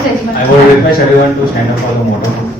I would request everyone to stand up for the motto.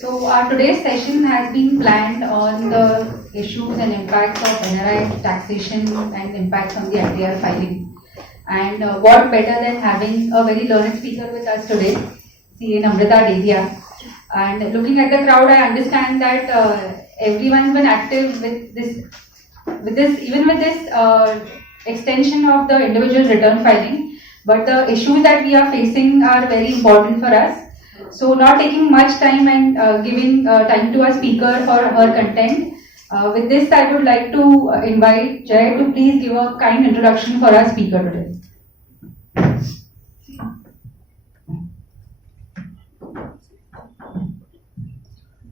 So our today's session has been planned on the issues and impacts of NRI taxation and impacts on the ITR filing. And what better than having a very learned speaker with us today, CA Namrata Dedhia. And looking at the crowd, I understand that everyone's been active with this, even with this extension of the individual return filing. But the issues that we are facing are very important for us. So not taking much time and giving time to our speaker for her content. With this, I would like to invite Jay to please give a kind introduction for our speaker today.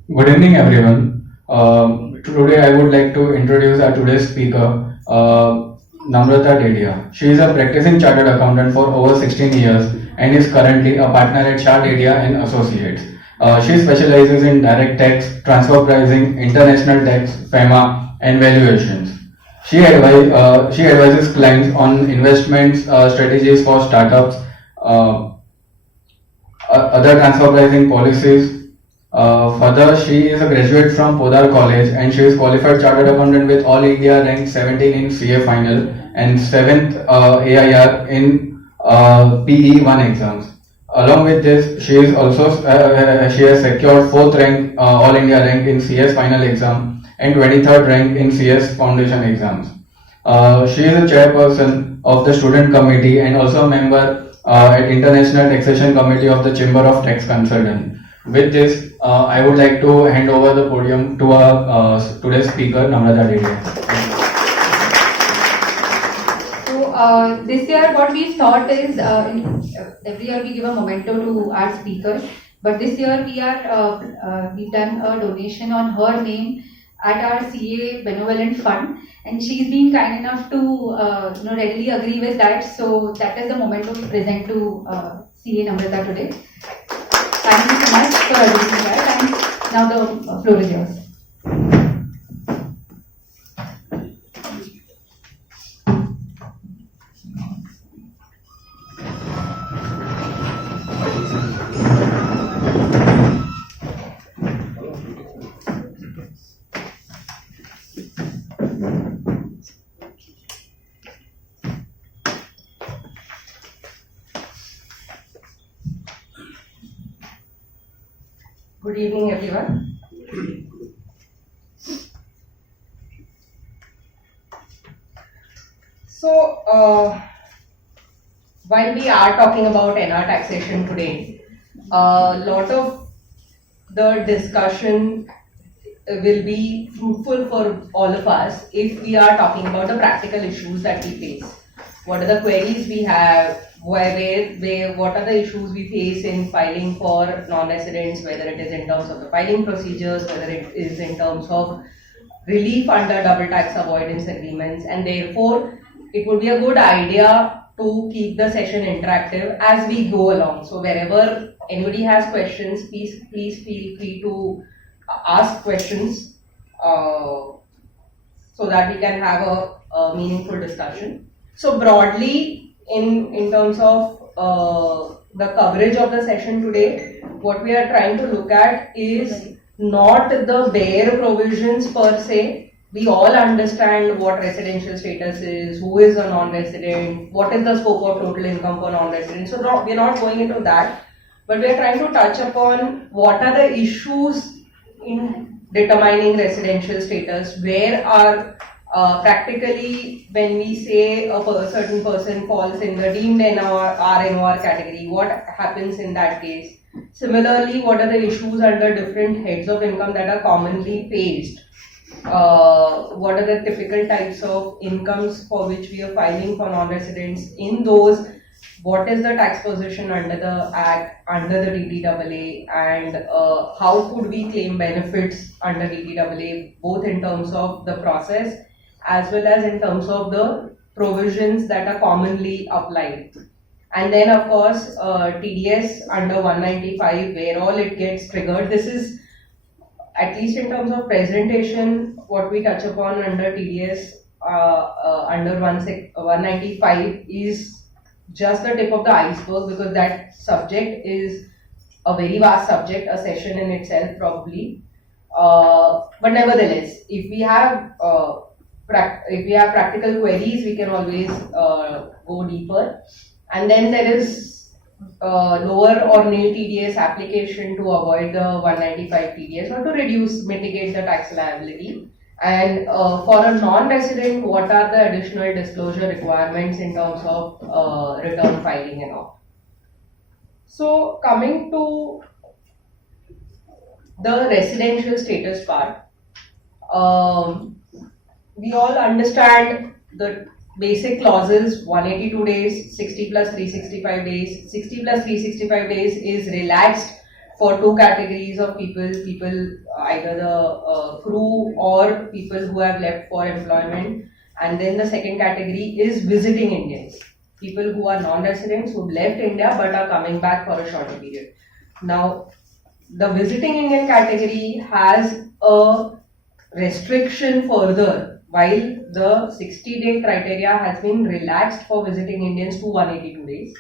Good evening, everyone. Today I would like to introduce our today's speaker, Namrata Dedhia. She is a practicing chartered accountant for over 16 years and is currently a partner at Shah Dedhia and Associates. She specializes in direct tax, transfer pricing, international tax, FEMA, and valuations. She advises clients on investments, strategies for startups, other transfer pricing policies. Further, she is a graduate from Podar College and she is qualified chartered accountant with All India rank 17 in CA final and 7th AIR in PE1 exams. Along with this, she is also she has secured 4th rank All India rank in CS final exam and 23rd rank in CS foundation exams. She is a chairperson of the student committee and also a member at International Taxation Committee of the Chamber of Tax Consultants. With this, I would like to hand over the podium to our today's speaker, Namrata Dedhia. So this year what we thought is, every year we give a memento to our speaker, but this year we've done a donation on her name at our CA Benevolent Fund, and she's been kind enough to readily agree with that. So that is the memento we present to CA Namrata today. Thank you so much for doing that, and now the floor is yours. Good evening, everyone. So, while we are talking about NR taxation today, a lot of the discussion will be fruitful for all of us if we are talking about the practical issues that we face. What are the queries we have? What are the issues we face in filing for non-residents, whether it is in terms of the filing procedures, whether it is in terms of relief under double tax avoidance agreements, and therefore it would be a good idea to keep the session interactive as we go along. So wherever anybody has questions, please feel free to ask questions so that we can have a meaningful discussion. So broadly, in terms of the coverage of the session today, what we are trying to look at is not the bare provisions per se. We all understand what residential status is, who is a non-resident, what is the scope of total income for non-residents. So we're not going into that, but we're trying to touch upon what are the issues in determining residential status, where are practically when we say a certain person falls in the deemed RNOR category, what happens in that case? Similarly, what are the issues under different heads of income that are commonly faced? What are the typical types of incomes for which we are filing for non-residents? In those, what is the tax position under the Act, under the DTAA, and how could we claim benefits under DTAA, both in terms of the process as well as in terms of the provisions that are commonly applied. And then of course TDS under 195, where all it gets triggered. This is, at least in terms of presentation, what we touch upon under TDS under 195 is just the tip of the iceberg, because that subject is a very vast subject, a session in itself probably. But nevertheless, if we have practical queries, we can always go deeper. And then there is lower or nil TDS application to avoid the 195 TDS or to mitigate the tax liability. And for a non-resident, what are the additional disclosure requirements in terms of return filing and all. So coming to the residential status part, we all understand the basic clauses: 182 days, 60 plus 365 days. 60 plus 365 days is relaxed for two categories of people, either the crew or people who have left for employment. And then the second category is visiting Indians, people who are non-residents who left India but are coming back for a shorter period. Now, the visiting Indian category has a restriction further. While the 60-day criteria has been relaxed for visiting Indians to 182 days,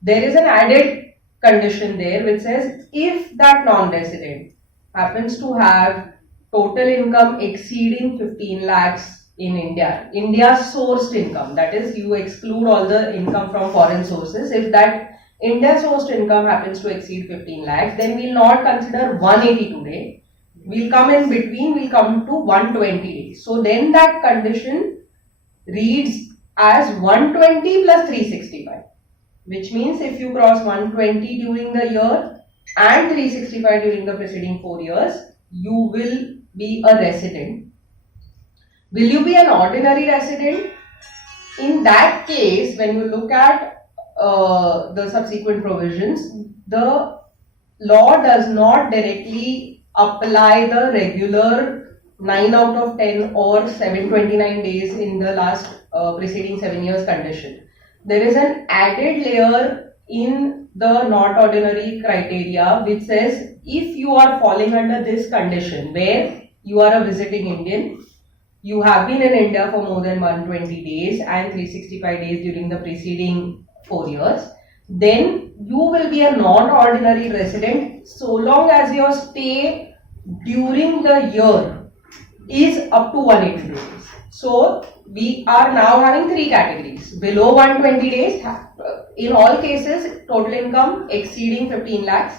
there is an added condition there which says if that non-resident happens to have total income exceeding 15 lakhs in India's sourced income, that is, you exclude all the income from foreign sources, if that India sourced income happens to exceed 15 lakhs, then we will not consider 182 days. We'll come in between, we'll come to 120 days. So then that condition reads as 120 plus 365, which means if you cross 120 during the year and 365 during the preceding 4 years, you will be a resident. Will you be an ordinary resident? In that case, when you look at the subsequent provisions, the law does not directly apply the regular 9 out of 10 or 729 days in the last preceding 7 years condition. There is an added layer in the not ordinary criteria which says if you are falling under this condition where you are a visiting Indian, you have been in India for more than 120 days and 365 days during the preceding 4 years, then you will be a non-ordinary resident so long as your stay during the year is up to 180 days. So we are now having 3 categories. Below 120 days, in all cases, total income exceeding 15 lakhs,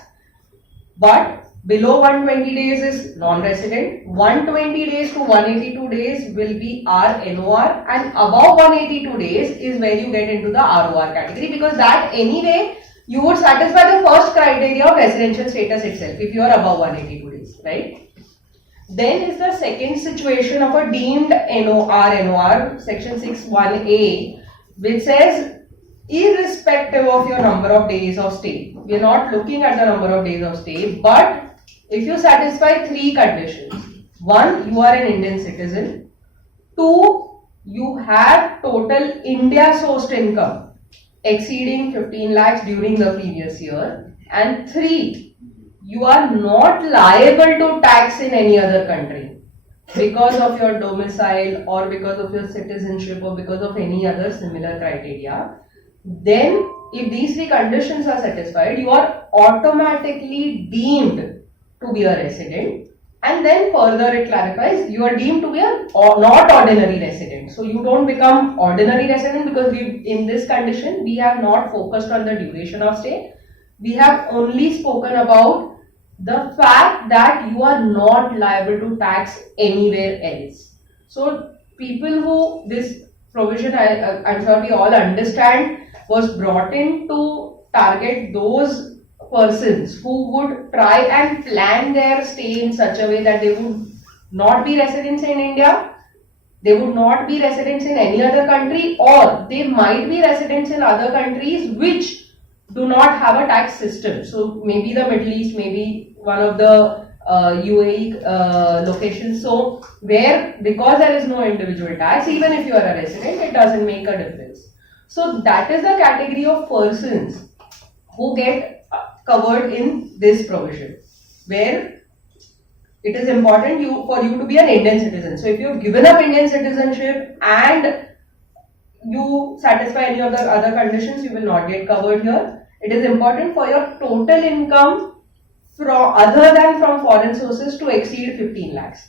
but below 120 days is non-resident. 120 days to 182 days will be RNOR, and above 182 days is where you get into the ROR category, because that anyway you would satisfy the first criteria of residential status itself if you are above 182 days, right? Then is the second situation of a deemed RNOR, section 6(1)(a), which says irrespective of your number of days of stay, we are not looking at the number of days of stay, but if you satisfy 3 conditions: 1, you are an Indian citizen; 2, you have total India sourced income exceeding 15 lakhs during the previous year; and 3, you are not liable to tax in any other country because of your domicile or because of your citizenship or because of any other similar criteria, then if these three conditions are satisfied, you are automatically deemed to be a resident. And then further it clarifies, you are deemed to be a not ordinary resident. So you don't become ordinary resident because in this condition, we have not focused on the duration of stay. We have only spoken about the fact that you are not liable to tax anywhere else. So people who this provision, I'm sure we all understand, was brought in to target those persons who would try and plan their stay in such a way that they would not be residents in India, they would not be residents in any other country, or they might be residents in other countries which do not have a tax system. So maybe the Middle East, maybe one of the UAE locations. So where, because there is no individual tax, even if you are a resident, it doesn't make a difference. So that is the category of persons who get covered in this provision, where it is important for you to be an Indian citizen. So if you have given up Indian citizenship and you satisfy any of the other conditions, you will not get covered here. It is important for your total income from other than from foreign sources to exceed 15 lakhs.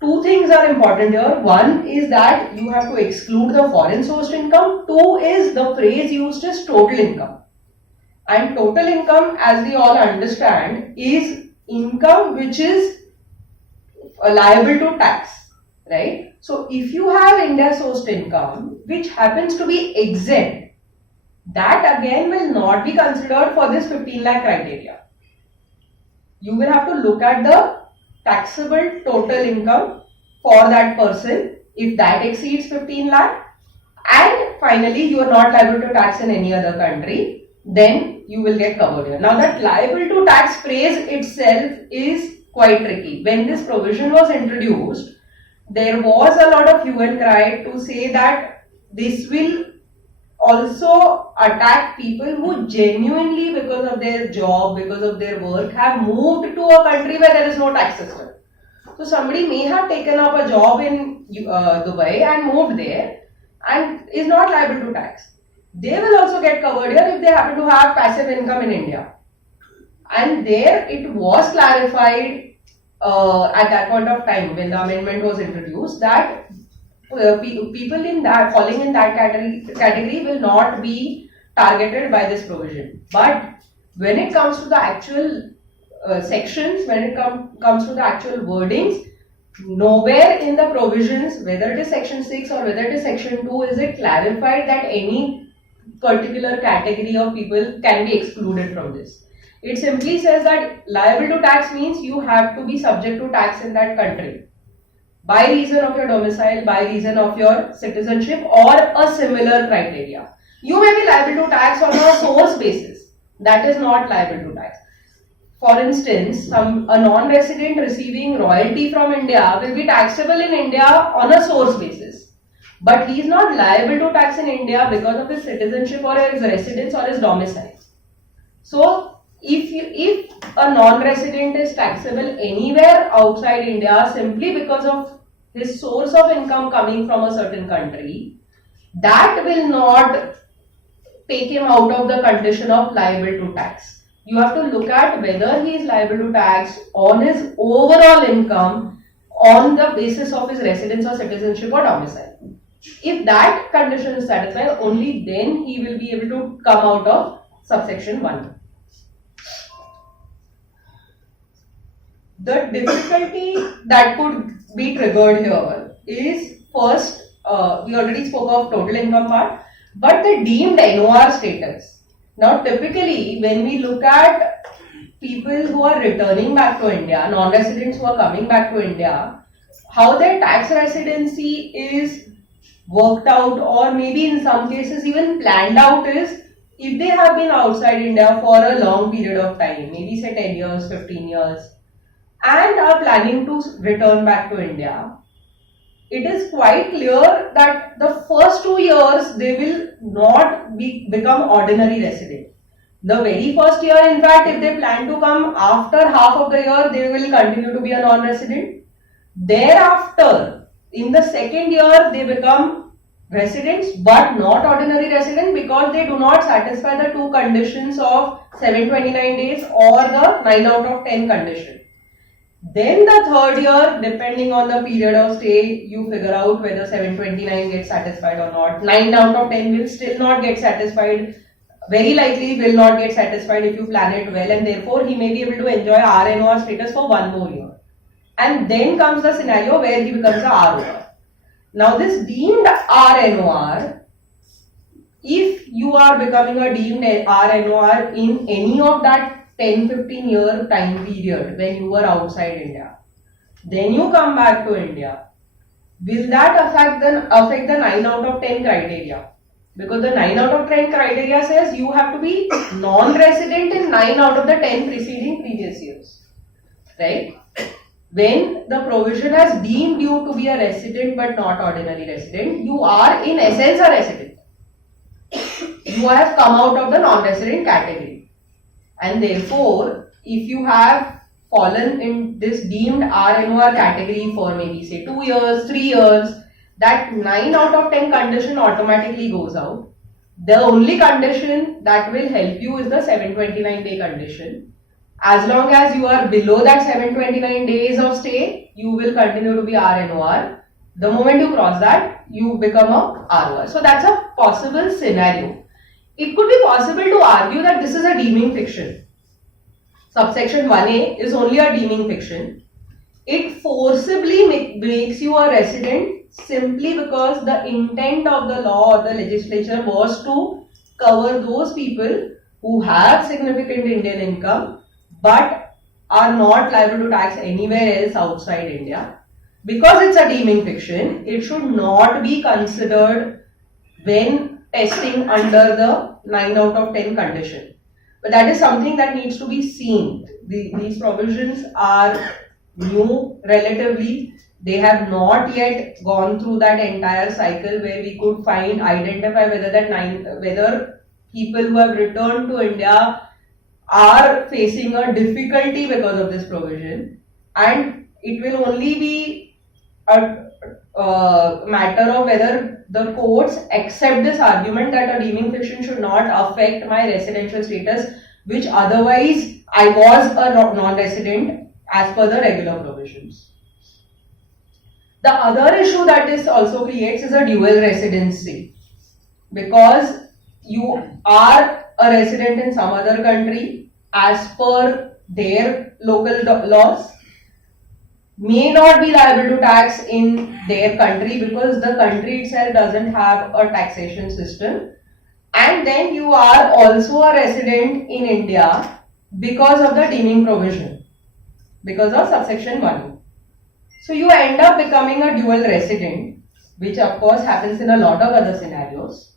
Two things are important here. One is that you have to exclude the foreign sourced income. Two is the phrase used is total income. And total income, as we all understand, is income which is liable to tax, right? So if you have India sourced income which happens to be exempt, that again will not be considered for this 15 lakh criteria. You will have to look at the taxable total income for that person if that exceeds 15 lakh, and finally you are not liable to tax in any other country, then you will get covered here. Now that liable to tax phrase itself is quite tricky. When this provision was introduced, there was a lot of hue and cry to say that this will also attack people who genuinely, because of their job, because of their work, have moved to a country where there is no tax system. So somebody may have taken up a job in Dubai and moved there and is not liable to tax. They will also get covered here if they happen to have passive income in India. And there it was clarified at that point of time when the amendment was introduced that people in that falling in that category will not be targeted by this provision. But when it comes to the actual sections, when it comes to the actual wordings, nowhere in the provisions, whether it is section 6 or whether it is section 2, is it clarified that any particular category of people can be excluded from this. It simply says that liable to tax means you have to be subject to tax in that country by reason of your domicile, by reason of your citizenship or a similar criteria. You may be liable to tax on a source basis. That is not liable to tax. For instance, a non-resident receiving royalty from India will be taxable in India on a source basis. But he is not liable to tax in India because of his citizenship or his residence or his domicile. So, if a non-resident is taxable anywhere outside India simply because of his source of income coming from a certain country, that will not take him out of the condition of liable to tax. You have to look at whether he is liable to tax on his overall income on the basis of his residence or citizenship or domicile. If that condition is satisfied, only then he will be able to come out of subsection 1. The difficulty that could be triggered here is first, we already spoke of total income part, but the deemed NOR status. Now typically when we look at people who are returning back to India, non-residents who are coming back to India, how their tax residency is worked out or maybe in some cases even planned out is if they have been outside India for a long period of time, maybe say 10 years, 15 years, and are planning to return back to India, it is quite clear that the first 2 years they will not become ordinary resident. The very first year, in fact, if they plan to come, after half of the year, they will continue to be a non-resident. Thereafter, in the second year, they become residents but not ordinary resident because they do not satisfy the two conditions of 729 days or the 9 out of 10 condition. Then the third year, depending on the period of stay, you figure out whether 729 gets satisfied or not. 9 out of 10 will still not get satisfied. Very likely will not get satisfied if you plan it well, and therefore he may be able to enjoy RNOR status for one more year. And then comes the scenario where he becomes a ROR. Now this deemed RNOR, if you are becoming a deemed RNOR in any of that 10-15 year time period when you were outside India, then you come back to India, will that affect the 9 out of 10 criteria? Because the 9 out of 10 criteria says you have to be non-resident in 9 out of the 10 preceding previous years, right? When the provision has deemed you to be a resident but not ordinary resident, you are in essence a resident. You have come out of the non-resident category. And therefore, if you have fallen in this deemed RNOR category for maybe say 2 years, 3 years, that 9 out of 10 condition automatically goes out. The only condition that will help you is the 729 day condition. As long as you are below that 729 days of stay, you will continue to be RNOR. The moment you cross that, you become a ROR. So that's a possible scenario. It could be possible to argue that this is a deeming fiction. Subsection 1A is only a deeming fiction. It forcibly makes you a resident simply because the intent of the law or the legislature was to cover those people who have significant Indian income but are not liable to tax anywhere else outside India. Because it's a deeming fiction, it should not be considered when testing under the 9 out of 10 condition. But that is something that needs to be seen. These provisions are new relatively. They have not yet gone through that entire cycle where we could identify whether people who have returned to India are facing a difficulty because of this provision, and it will only be a matter of whether the courts accept this argument that a deeming fiction should not affect my residential status, which otherwise I was a non-resident as per the regular provisions. The other issue that this also creates is a dual residency, because you are a resident in some other country as per their local laws, may not be liable to tax in their country because the country itself doesn't have a taxation system, and then you are also a resident in India because of the deeming provision, because of subsection 1. So you end up becoming a dual resident, which of course happens in a lot of other scenarios.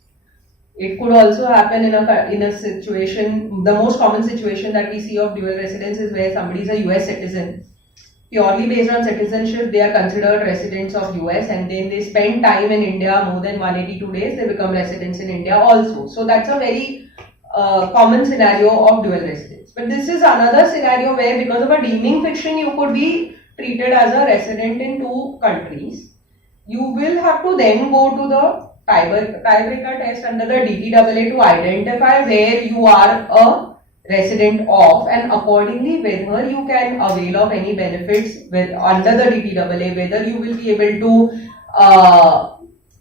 It could also happen in a situation, the most common situation that we see of dual residence is where somebody is a US citizen. Purely based on citizenship, they are considered residents of US, and then they spend time in India more than 182 days, they become residents in India also. So that's a very common scenario of dual residence. But this is another scenario where because of a deeming fiction, you could be treated as a resident in two countries. You will have to then go to the tiebreaker test under the DTAA to identify where you are a resident of, and accordingly whether you can avail of any benefits under the DTAA, whether you will be able to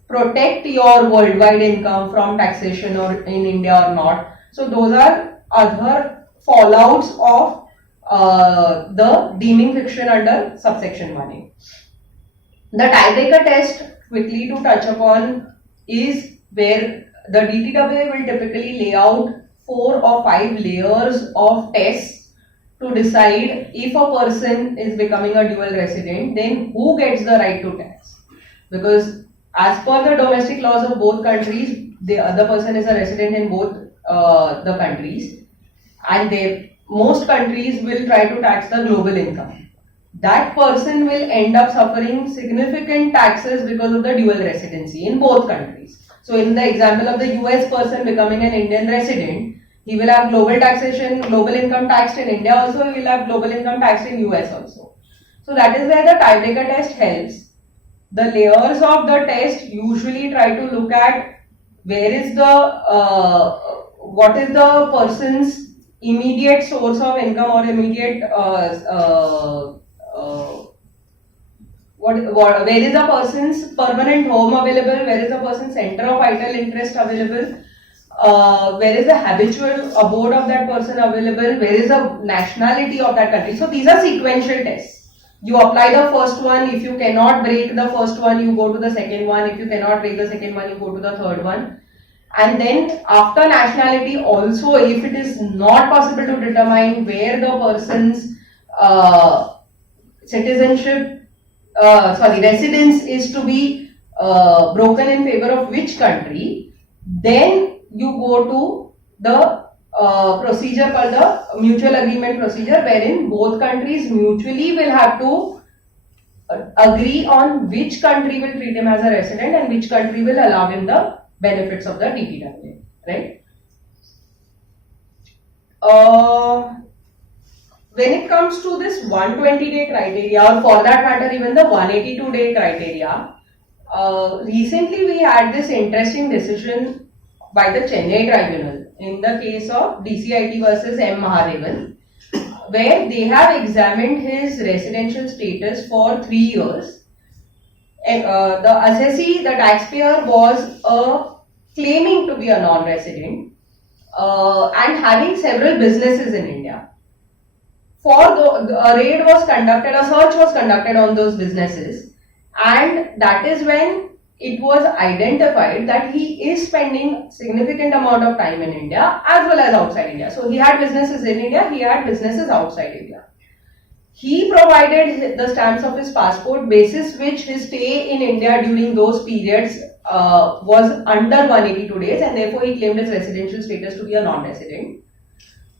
protect your worldwide income from taxation or in India or not. So those are other fallouts of the deeming fiction under subsection 1A. The tiebreaker test, quickly to touch upon, is where the DTAA will typically lay out 4 or 5 layers of tests to decide if a person is becoming a dual resident, then who gets the right to tax. Because as per the domestic laws of both countries, the other person is a resident in both the countries, and most countries will try to tax the global income. That person will end up suffering significant taxes because of the dual residency in both countries. So in the example of the US person becoming an Indian resident, He will have global taxation, global income taxed in India also, he will have global income taxed in US also. So that is where the tiebreaker test helps. The layers of the test usually try to look at where is what is the person's immediate source of income or immediate where is the person's permanent home available, where is the person's center of vital interest available, where is the habitual abode of that person available, where is the nationality of that country. So these are sequential tests. You apply the first one, if you cannot break the first one, you go to the second one, if you cannot break the second one, you go to the third one. And then after nationality also, if it is not possible to determine where the person's residence is to be broken in favor of which country, then you go to the procedure called the mutual agreement procedure, wherein both countries mutually will have to agree on which country will treat him as a resident and which country will allow him the benefits of the TPWA, right? When it comes to this 120-day criteria, or for that matter even the 182-day criteria, recently we had this interesting decision by the Chennai tribunal in the case of DCIT versus M. Mahadevan, where they have examined his residential status for 3 years. And, the assessee, the taxpayer, was claiming to be a non-resident and having several businesses in India. A raid was conducted, a search was conducted on those businesses, and that is when it was identified that he is spending significant amount of time in India as well as outside India. So he had businesses in India, he had businesses outside India. He provided the stamps of his passport, basis which his stay in India during those periods was under 182 days, and therefore he claimed his residential status to be a non-resident.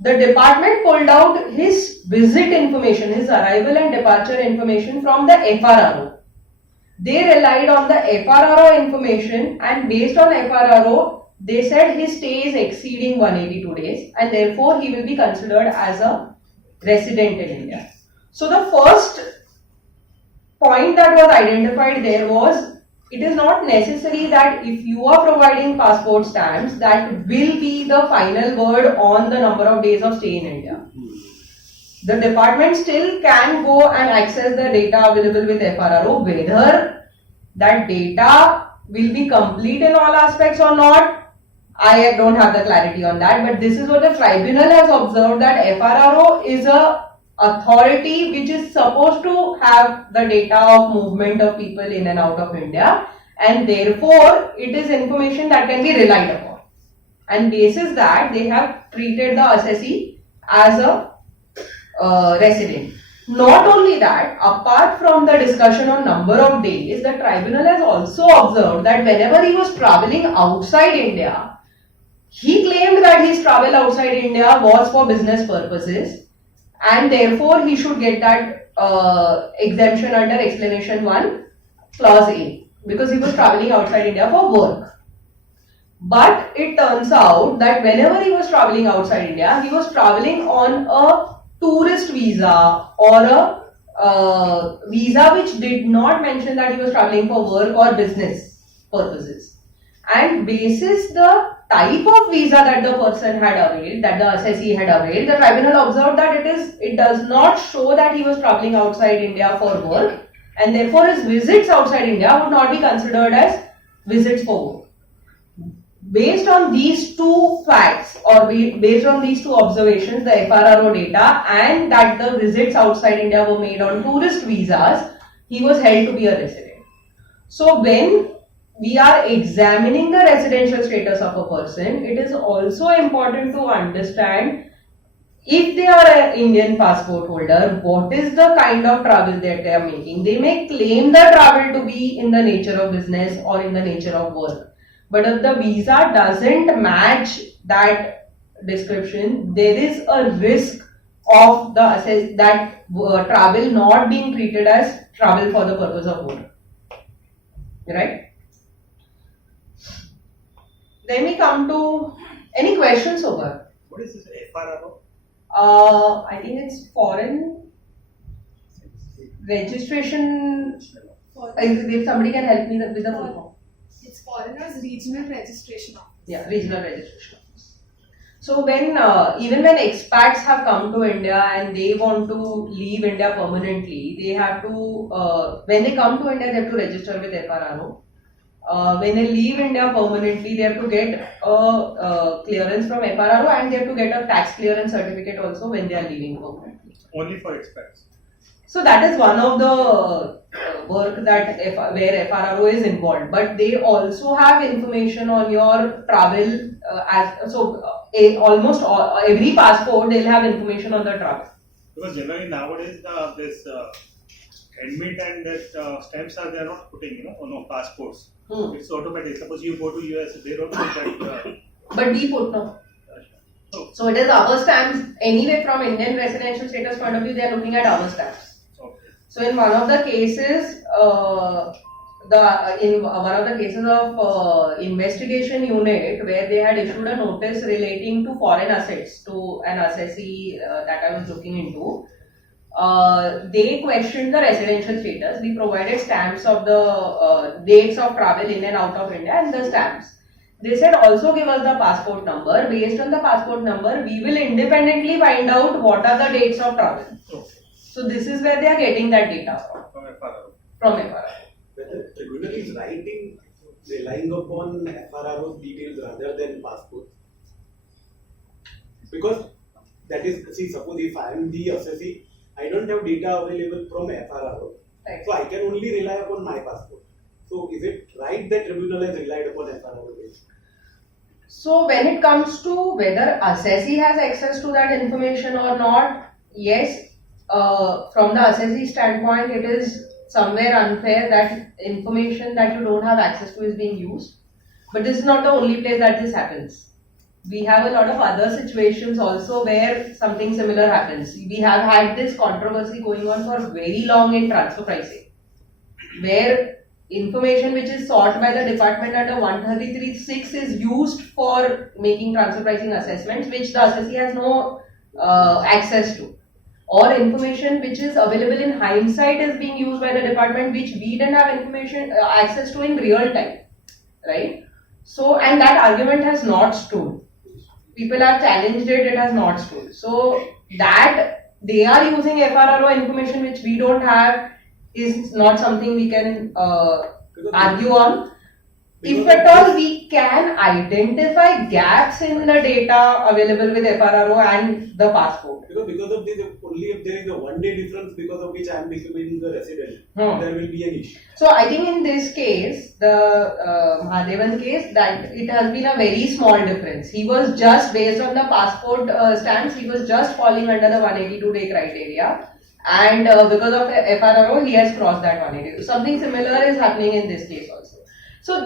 The department pulled out his visit information, his arrival and departure information from the FRRO. They relied on the FRRO information, and based on FRRO, they said his stay is exceeding 182 days and therefore he will be considered as a resident in India. So the first point that was identified there was, it is not necessary that if you are providing passport stamps, that will be the final word on the number of days of stay in India. The department still can go and access the data available with FRRO. Whether that data will be complete in all aspects or not, I don't have the clarity on that. But this is what the tribunal has observed, that FRRO is a authority which is supposed to have the data of movement of people in and out of India, and therefore it is information that can be relied upon. And basis that, they have treated the assessee as a resident. Not only that, apart from the discussion on number of days, the tribunal has also observed that whenever he was travelling outside India, he claimed that his travel outside India was for business purposes, and therefore he should get that exemption under explanation 1 clause A, because he was travelling outside India for work. But it turns out that whenever he was travelling outside India, he was travelling on a tourist visa or a visa which did not mention that he was travelling for work or business purposes. And basis the type of visa that the person had availed, that the assessee had availed, the tribunal observed that it does not show that he was travelling outside India for work, and therefore his visits outside India would not be considered as visits for work. Based on these two facts, or based on these two observations, the FRRO data and that the visits outside India were made on tourist visas, he was held to be a resident. So when we are examining the residential status of a person, it is also important to understand, if they are an Indian passport holder, what is the kind of travel that they are making. They may claim the travel to be in the nature of business or in the nature of work. But if the visa doesn't match that description, there is a risk of that travel not being treated as travel for the purpose of work. Right? Then we come to any questions over. What is this FRRO? I think it's foreign registration. If somebody can help me with the full form. It's Foreigners Regional Registration Office. Yeah, regional registration office. So when even when expats have come to India and they want to leave India permanently, they have to when they come to India they have to register with FRRO. When they leave India permanently, they have to get a clearance from FRRO and they have to get a tax clearance certificate also when they are leaving permanently. Only for expats. So that is one of the work that where FRRO is involved. But they also have information on your travel. Almost every passport they'll have information on the travel. Because generally nowadays this admit and that stamps are they are not putting on passports. It's automatic. Suppose you go to US, they don't put that. But we put no. Oh. So it is our stamps. Anyway, from Indian residential status point of view, they are looking at our stamps. Okay. So in one of the cases, of investigation unit where they had issued a notice relating to foreign assets to an assessee that I was looking into. They questioned the residential status. We provided stamps of the dates of travel in and out of India and the stamps. They said also give us the passport number. Based on the passport number, we will independently find out what are the dates of travel. Okay. So this is where they are getting that data From FRRO. from FRRO. Whether the tribunal is writing, relying upon FRRO's details rather than passport. Because that is, see, suppose if I am the assessee, I don't have data available from FRRO. Right. So I can only rely upon my passport. So is it right that tribunal has relied upon FRRO data? So when it comes to whether assessee has access to that information or not, yes, from the assessee standpoint, it is somewhere unfair that information that you don't have access to is being used. But this is not the only place that this happens. We have a lot of other situations also where something similar happens. We have had this controversy going on for very long in transfer pricing, where information which is sought by the department under 133(6) is used for making transfer pricing assessments, which the assessee has no access to. Or information which is available in hindsight is being used by the department, which we didn't have information access to in real time, right? So, and that argument has not stood. People have challenged it, it has not stood. So that they are using FRRO information which we don't have is not something we can argue on. If at all we can identify gaps in the data available with FRRO and the passport. Because of this, only if there is a 1 day difference because of which I am becoming the resident, there will be an issue. So I think in this case, the Mahadevan case, that it has been a very small difference. He was just based on the passport stamps, he was just falling under the 182-day criteria. And because of FRRO, he has crossed that 182. Something similar is happening in this case also. So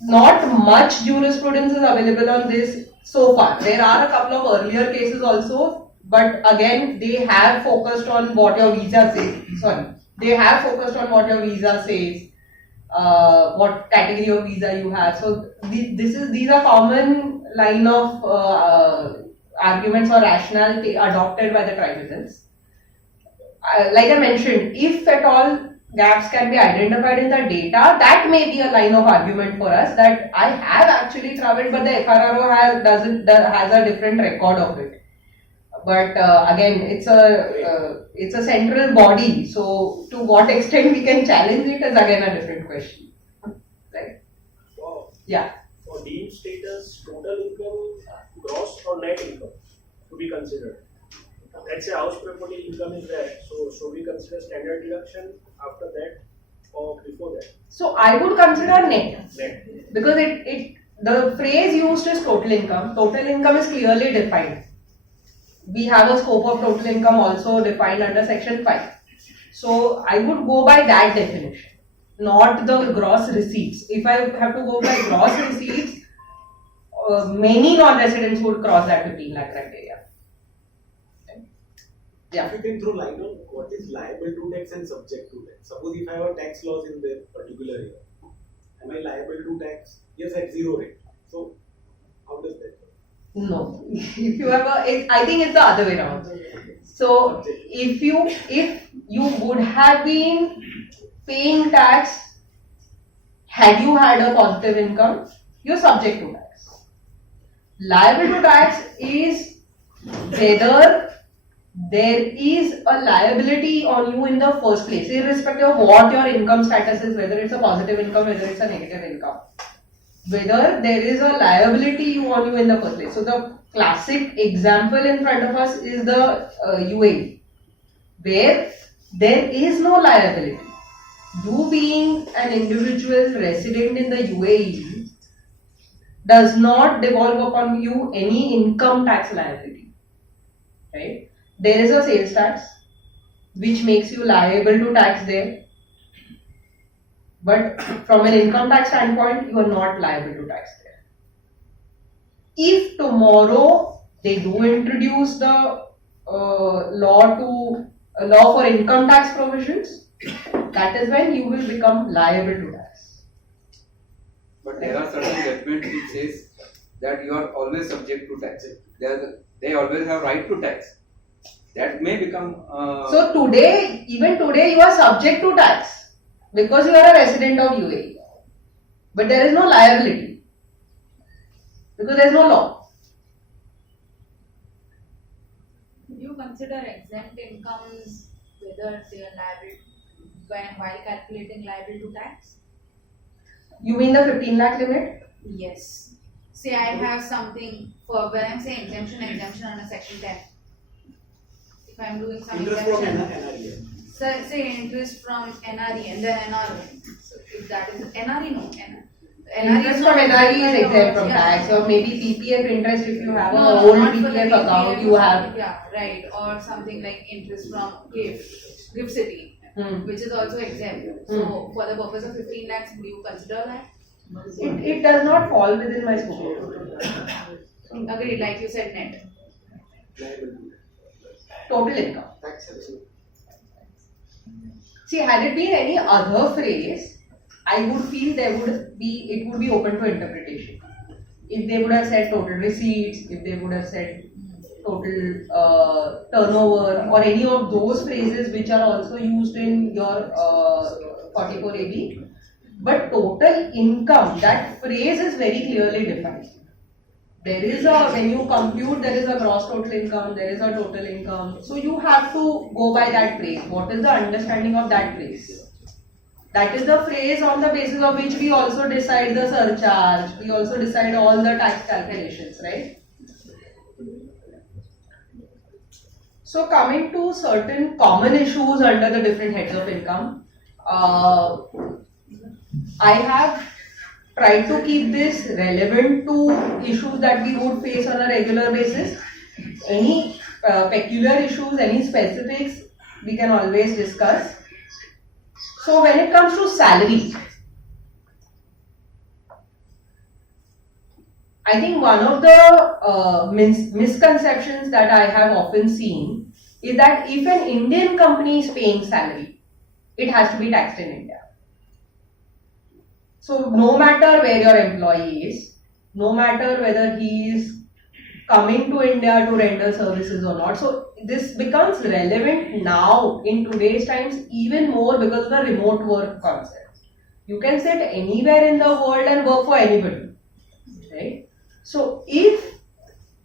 not much jurisprudence is available on this so far. There are a couple of earlier cases also, but again, they have focused on what your visa says. They have focused on what your visa says, what category of visa you have. So these are common line of arguments or rationale adopted by the tribunals. Like I mentioned, if at all gaps can be identified in the data, that may be a line of argument for us that I have actually traveled, but the FRRO has a different record of it. But again, it's a central body, so to what extent we can challenge it is again a different question, right? Yeah. For deemed status, total income, gross or net income to be considered. Let's say house property income is there, so should we consider standard deduction after that or before that? So I would consider net. Net. Because the phrase used is total income. Total income is clearly defined. We have a scope of total income also defined under section 5. So I would go by that definition, not the gross receipts. If I have to go by gross receipts, many non-residents would cross that 15 lakh criteria. Yeah. If you can throw light on what is liable to tax and subject to tax. Suppose if I have a tax laws in the particular area, am I liable to tax? Yes, at 0 rate. So how does that work? No, if you have I think it's the other way around. So if you would have been paying tax had you had a positive income, you're subject to tax. Liable to tax is whether there is a liability on you in the first place, irrespective of what your income status is, whether it's a positive income, whether it's a negative income. Whether there is a liability on you in the first place. So the classic example in front of us is the UAE, where there is no liability. You being an individual resident in the UAE does not devolve upon you any income tax liability, right? There is a sales tax which makes you liable to tax there. But from an income tax standpoint, you are not liable to tax there. If tomorrow they do introduce the law for income tax provisions, that is when you will become liable to tax. But there are certain judgments which says that you are always subject to tax. They always have right to tax. That may become. So today, even today, you are subject to tax because you are a resident of UAE. But there is no liability because there is no law. Do you consider exempt incomes whether they are liable while calculating liable to tax? You mean the 15 lakh limit? Yes. Say I have something for when I'm saying exemption under section 10. If I'm doing some Interest from exemption, NRI. so say interest from NRE and then NRI. So if that is NRE, no. Interest from NRI is exempt from tax, or maybe PPF interest if you have a old not for the PPF account, you have. Yeah, right. Or something like interest from gift city, which is also exempt. So for the purpose of 15 lakhs, would you consider that? It does not fall within my scope. Agreed, like you said, net. Total income. See, had it been any other phrase, I would feel it would be open to interpretation. If they would have said total receipts, if they would have said total turnover, or any of those phrases which are also used in your 44AB. But total income, that phrase is very clearly defined. There is when you compute, there is a gross total income, there is a total income. So you have to go by that phrase. What is the understanding of that phrase? That is the phrase on the basis of which we also decide the surcharge, we also decide all the tax calculations, right? So coming to certain common issues under the different heads of income, I have tried to keep this relevant to issues that we would face on a regular basis. Any peculiar issues, any specifics, we can always discuss. So when it comes to salary, I think one of the misconceptions that I have often seen is that if an Indian company is paying salary, it has to be taxed in India. So no matter where your employee is, no matter whether he is coming to India to render services or not, so this becomes relevant now in today's times even more because of the remote work concept. You can sit anywhere in the world and work for anybody, right? So if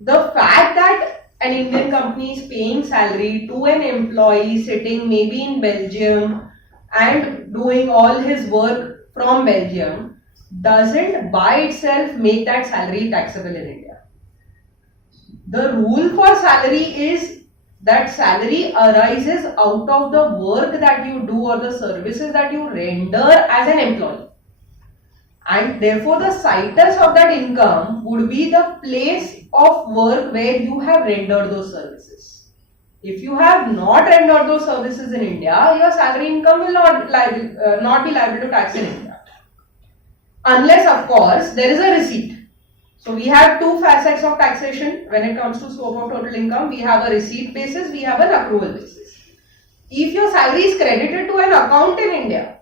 the fact that an Indian company is paying salary to an employee sitting maybe in Belgium and doing all his work from Belgium doesn't by itself make that salary taxable in India. The rule for salary is that salary arises out of the work that you do or the services that you render as an employee. And therefore the situs of that income would be the place of work where you have rendered those services. If you have not rendered those services in India, your salary income will not be liable to tax in India. Unless, of course, there is a receipt. So we have two facets of taxation when it comes to scope of total income. We have a receipt basis, we have an accrual basis. If your salary is credited to an account in India,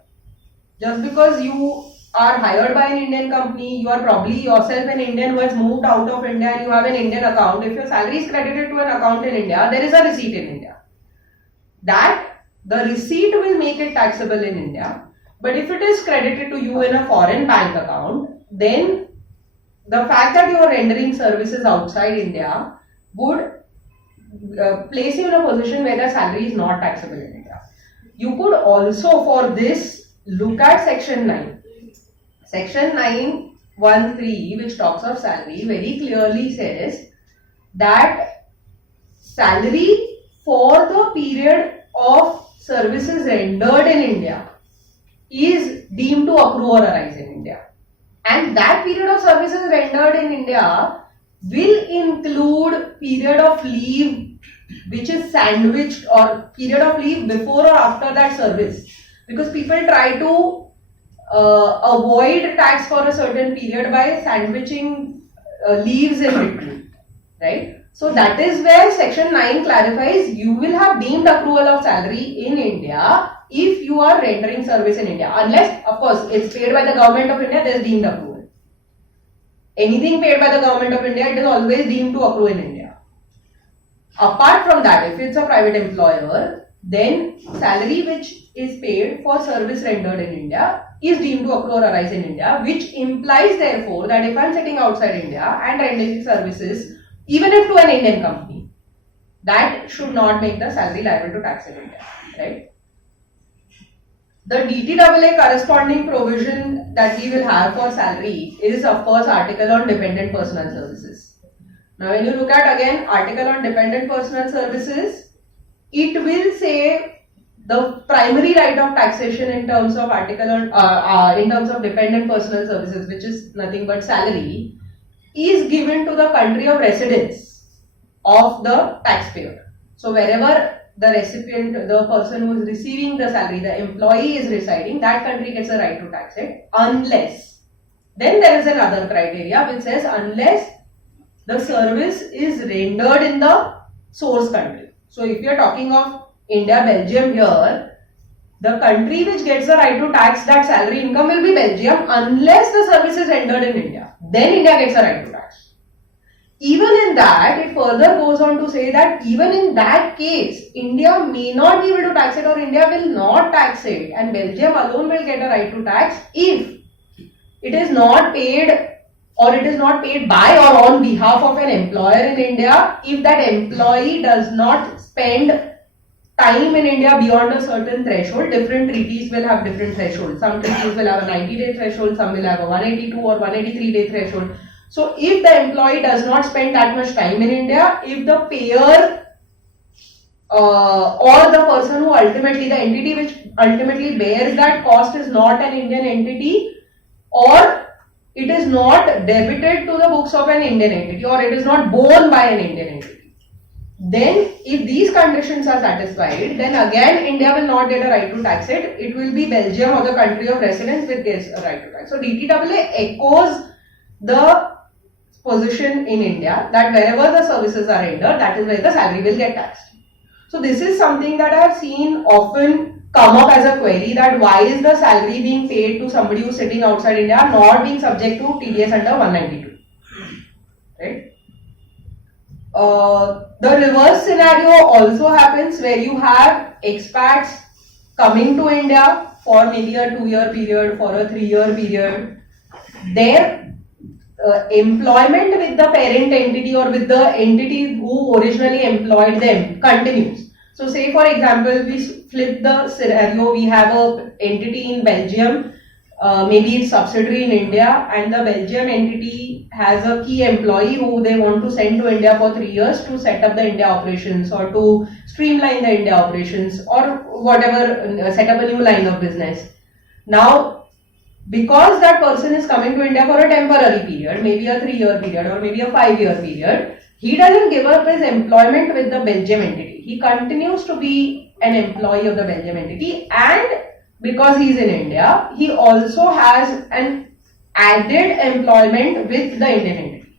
just because you are hired by an Indian company, you are probably yourself an Indian who has moved out of India and you have an Indian account. If your salary is credited to an account in India, there is a receipt in India. The receipt will make it taxable in India. But if it is credited to you in a foreign bank account, then the fact that you are rendering services outside India would place you in a position where the salary is not taxable in India. You could also, for this, look at Section 9. Section 9(1)(3), which talks of salary, very clearly says that salary for the period of services rendered in India is deemed to accrue or arise in India. And that period of services rendered in India will include period of leave which is sandwiched, or period of leave before or after that service. Because people try to avoid tax for a certain period by sandwiching leaves in between, right? So that is where Section 9 clarifies you will have deemed accrual of salary in India if you are rendering service in India. Unless, of course, it's paid by the government of India, there is deemed accrual. Anything paid by the government of India, it is always deemed to accrue in India. Apart from that, if it's a private employer, then salary which is paid for service rendered in India is deemed to accrue or arise in India, which implies therefore that if I'm sitting outside India and rendering services, even if to an Indian company, that should not make the salary liable to tax in India, right? The DTAA corresponding provision that we will have for salary is, of course, article on dependent personal services. Now, when you look at again article on dependent personal services, it will say the primary right of taxation in terms of article on in terms of dependent personal services, which is nothing but salary, is given to the country of residence of the taxpayer. So wherever the recipient, the person who is receiving the salary, the employee is residing, that country gets a right to tax it, unless, then there is another criteria which says unless the service is rendered in the source country. So if you are talking of India, Belgium here, the country which gets the right to tax that salary income will be Belgium unless the service is rendered in India. Then India gets a right to tax. Even in that, it further goes on to say that even in that case, India may not be able to tax it, or India will not tax it, and Belgium alone will get a right to tax if it is not paid, or it is not paid by or on behalf of an employer in India, if that employee does not spend time in India beyond a certain threshold. Different treaties will have different thresholds. Some treaties will have a 90-day threshold, some will have a 182 or 183-day threshold. So if the employee does not spend that much time in India, if the payer or the person who ultimately, the entity which ultimately bears that cost is not an Indian entity, or it is not debited to the books of an Indian entity, or it is not borne by an Indian entity, then if these conditions are satisfied, then again India will not get a right to tax it. It will be Belgium or the country of residence which gets a right to tax. So DTAA echoes the position in India that wherever the services are rendered, that is where the salary will get taxed. So this is something that I have seen often come up as a query, that why is the salary being paid to somebody who is sitting outside India not being subject to TDS under 192, right? The reverse scenario also happens where you have expats coming to India for maybe a 2-year period, for a 3-year period. Their employment with the parent entity or with the entity who originally employed them continues. So say for example, we flip the scenario, we have a entity in Belgium, maybe it's subsidiary in India, and the Belgium entity has a key employee who they want to send to India for 3 years to set up the India operations or to streamline the India operations or whatever, set up a new line of business. Now, because that person is coming to India for a temporary period, maybe a 3-year period or maybe a 5-year period, he doesn't give up his employment with the Belgium entity. He continues to be an employee of the Belgium entity, and because he is in India, he also has an added employment with the Indian entity.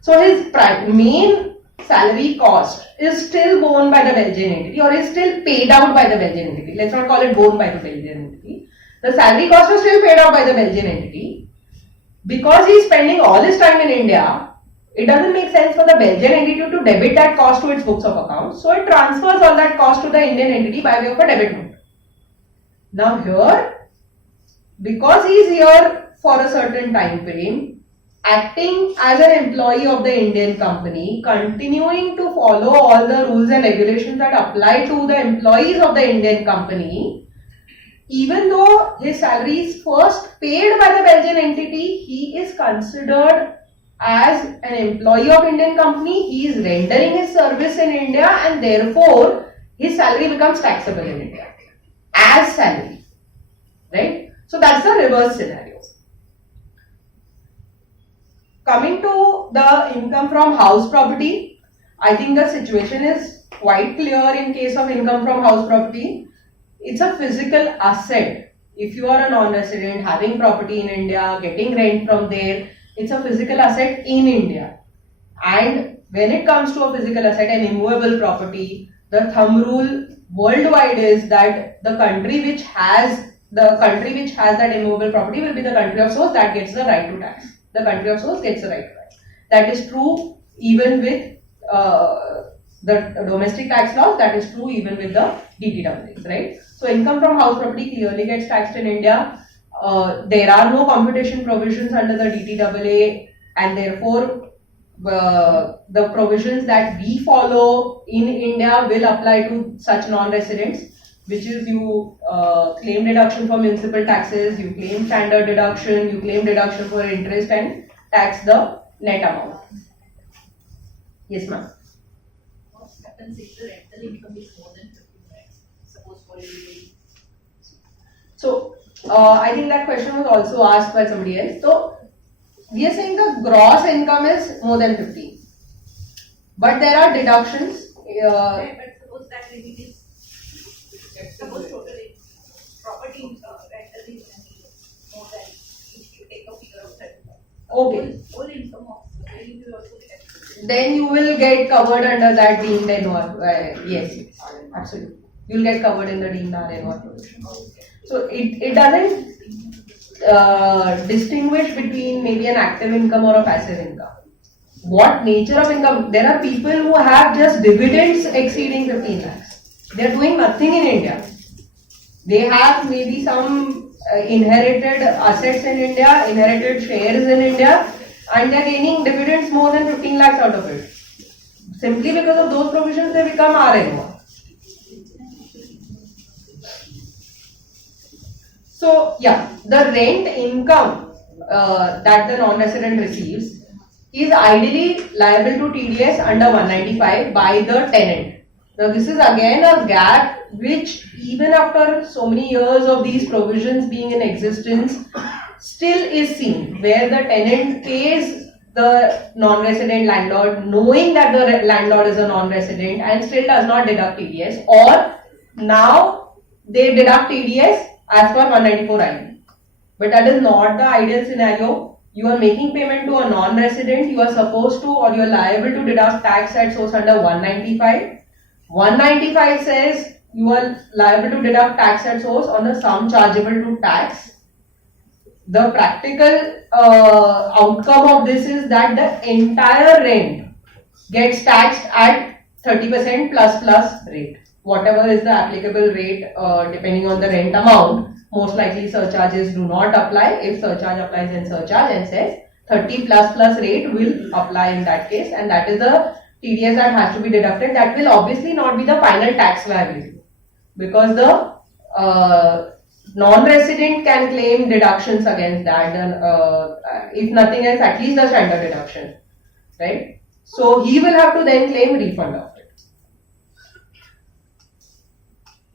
So his main salary cost is still borne by the Belgian entity, or is still paid out by the Belgian entity. Let's not call it borne by the Belgian entity. The salary cost is still paid out by the Belgian entity. Because he is spending all his time in India, it doesn't make sense for the Belgian entity to debit that cost to its books of accounts. So it transfers all that cost to the Indian entity by way of a debit note. Now here, because he is here for a certain time frame, acting as an employee of the Indian company, continuing to follow all the rules and regulations that apply to the employees of the Indian company, even though his salary is first paid by the Belgian entity, he is considered as an employee of Indian company. He is rendering his service in India, and therefore his salary becomes taxable in India as salary, right? So that's the reverse scenario. Coming to the income from house property, I think the situation is quite clear in case of income from house property. It's a physical asset. If you are a non-resident having property in India, getting rent from there, it's a physical asset in India. And when it comes to a physical asset and immovable property, the thumb rule worldwide is that the country which has that immovable property will be the country of source that gets the right to tax. The country of source gets the right to tax. That is true even with the domestic tax laws, that is true even with the DTAAs, right? So income from house property clearly gets taxed in India. There are no computation provisions under the DTAA, and therefore the provisions that we follow in India will apply to such non-residents, which is you claim deduction for municipal taxes, you claim standard deduction, you claim deduction for interest and tax the net amount. Yes, ma'am. What happens if the rental income is more than 50 lakhs? Suppose for a So, I think that question was also asked by somebody else. So, we are saying the gross income is more than 50. But there are deductions. Right, but suppose that limit is, suppose total property rental is more than, if you take a figure of 30 lakhs. Okay. Whole income of, you will also be taxed. Then you will get covered under that deemed NOR. Yes, absolutely. You will get covered in the deemed NOR provision. So it doesn't distinguish between maybe an active income or a passive income. What nature of income? There are people who have just dividends exceeding 15 lakhs. They are doing nothing in India. They have maybe some inherited assets in India, inherited shares in India, and they are gaining dividends more than 15 lakhs out of it. Simply because of those provisions, they become RNO. So, yeah, the rent income that the non-resident receives is ideally liable to TDS under 195 by the tenant. Now, this is again a gap which, even after so many years of these provisions being in existence, still is seen, where the tenant pays the non-resident landlord knowing that the landlord is a non-resident and still does not deduct TDS, or now they deduct TDS as per 194 ID. But that is not the ideal scenario. You are making payment to a non-resident, you are supposed to or you are liable to deduct tax at source under 195. 195 says you are liable to deduct tax at source on the sum chargeable to tax. The practical outcome of this is that the entire rent gets taxed at 30% plus rate. Whatever is the applicable rate depending on the rent amount, most likely surcharges do not apply. If surcharge applies, then surcharge, and says 30 plus rate will apply in that case, and that is the TDS that has to be deducted. That will obviously not be the final tax liability, because the non-resident can claim deductions against that, if nothing else, at least the standard deduction, right? So he will have to then claim refund of it.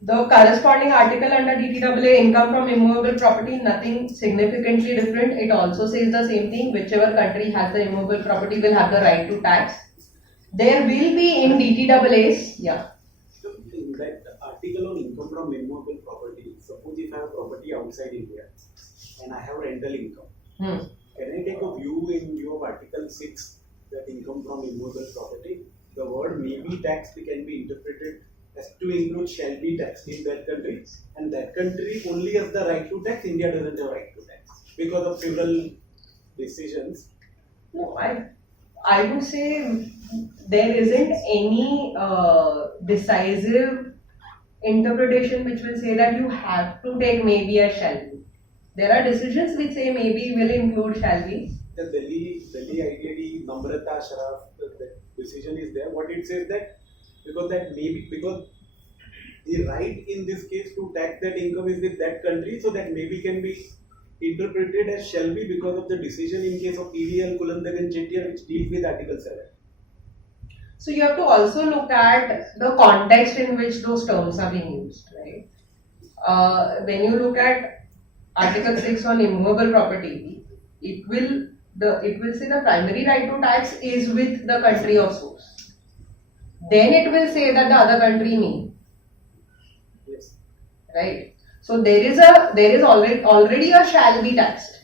The corresponding article under DTAA, income from immovable property, nothing significantly different. It also says the same thing. Whichever country has the immovable property will have the right to tax. There will be in DTAAs, yeah. In that article on income from immovable property, suppose if I have property outside India and I have rental income, can I take a view in view of Article 6 that income from immovable property, the word may be taxed can be interpreted has to include shall be taxed in that country, and that country only has the right to tax. India doesn't have right to tax because of several decisions. No, I would say there isn't any decisive interpretation which will say that you have to take maybe as shall be. There are decisions which say maybe will include shall be. The Delhi ITR Namrata Sharaf, the decision is there. What it says that because the right in this case to tax that income is with that country, so that maybe can be interpreted as shall be because of the decision in case of TDL Kulandag and Chettiar which deals with Article 7. So you have to also look at the context in which those terms are being used, right? When you look at Article 6 on immovable property, it will say the primary right to tax is with the country of source. Then it will say that the other country may. Yes. Right? So there is already a shall be taxed.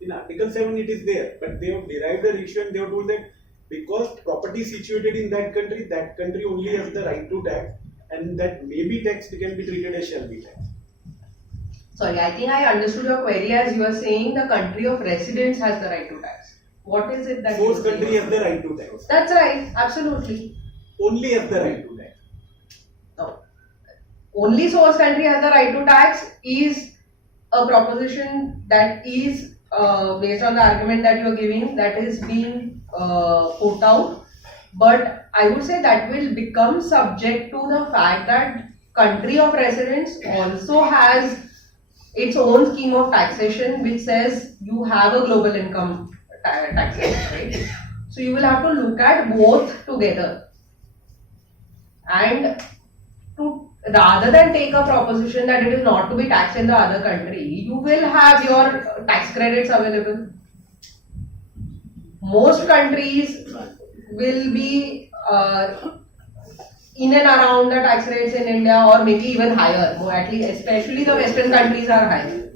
In Article 7 it is there, but they have derived the ratio and they have told that because property situated in that country only has the right to tax, and that may be taxed can be treated as shall be taxed. Sorry, I think I understood your query as you are saying the country of residence has the right to tax. What is it that Source you are country saying? has the right to tax. That's right, absolutely. Only has the right to tax. No. Only source country has the right to tax is a proposition that is based on the argument that you are giving, that is being put out. But I would say that will become subject to the fact that country of residence also has its own scheme of taxation which says you have a global income taxation, right? So you will have to look at both together. And rather than take a proposition that it is not to be taxed in the other country, you will have your tax credits available. Most countries will be in and around the tax rates in India, or maybe even higher. At least, especially the Western countries are high,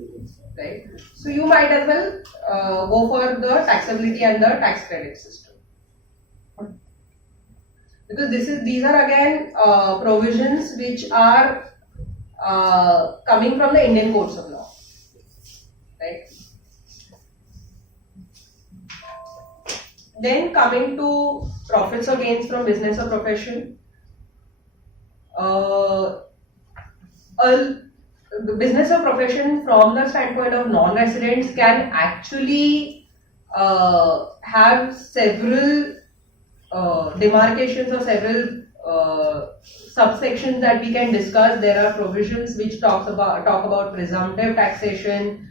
right? So you might as well go for the taxability and the tax credit system. Because these are again provisions which are coming from the Indian courts of law, right? Then coming to profits or gains from business or profession, the business or profession from the standpoint of non-residents can actually have several demarcations or several subsections that we can discuss. There are provisions which talk about presumptive taxation,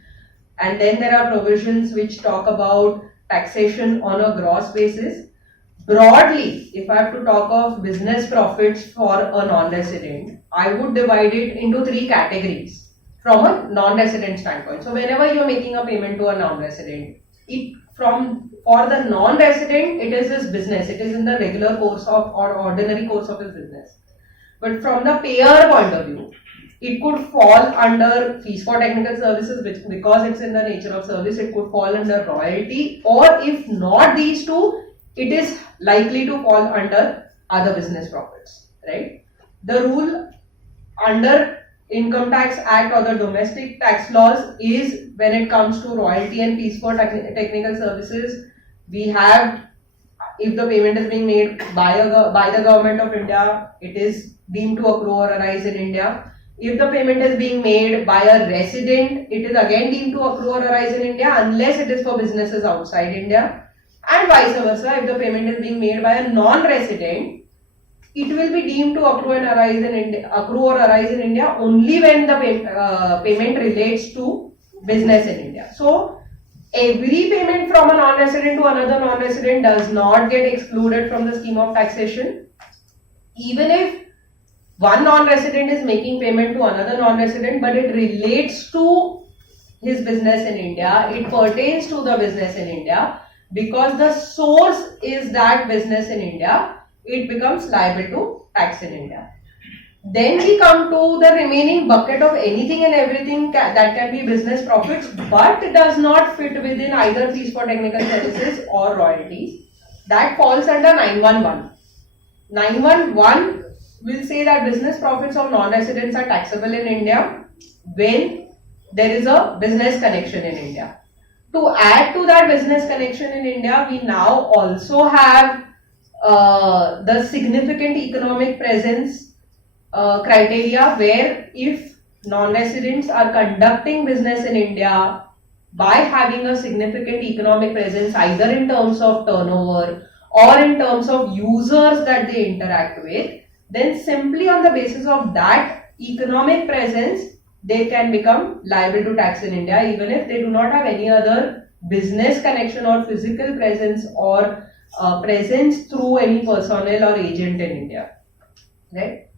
and then there are provisions which talk about taxation on a gross basis. Broadly, if I have to talk of business profits for a non-resident, I would divide it into three categories from a non-resident standpoint. So whenever you are making a payment to a non-resident, for the non-resident, it is his business. It is in the regular course of or ordinary course of his business. But from the payer point of view, it could fall under fees for technical services, which because it's in the nature of service, it could fall under royalty, or if not these two, it is likely to fall under other business profits, right? The rule under Income Tax Act or the domestic tax laws is when it comes to royalty and fees for technical services, we have, if the payment is being made by the government of India, it is deemed to accrue or arise in India. If the payment is being made by a resident, it is again deemed to accrue or arise in India unless it is for businesses outside India. And vice versa, if the payment is being made by a non-resident, it will be deemed to accrue or arise in India only when the payment relates to business in India. So every payment from a non-resident to another non-resident does not get excluded from the scheme of taxation. Even if one non-resident is making payment to another non-resident, but it relates to his business in India, it pertains to the business in India, because the source is that business in India, it becomes liable to tax in India. Then we come to the remaining bucket of anything and everything that can be business profits, but does not fit within either fees for technical services or royalties. That falls under 911. 911 will say that business profits of non-residents are taxable in India when there is a business connection in India. To add to that business connection in India, we now also have the significant economic presence criteria, where if non-residents are conducting business in India by having a significant economic presence, either in terms of turnover or in terms of users that they interact with, then simply on the basis of that economic presence, they can become liable to tax in India, even if they do not have any other business connection or physical presence or presence through any personnel or agent in India. Right?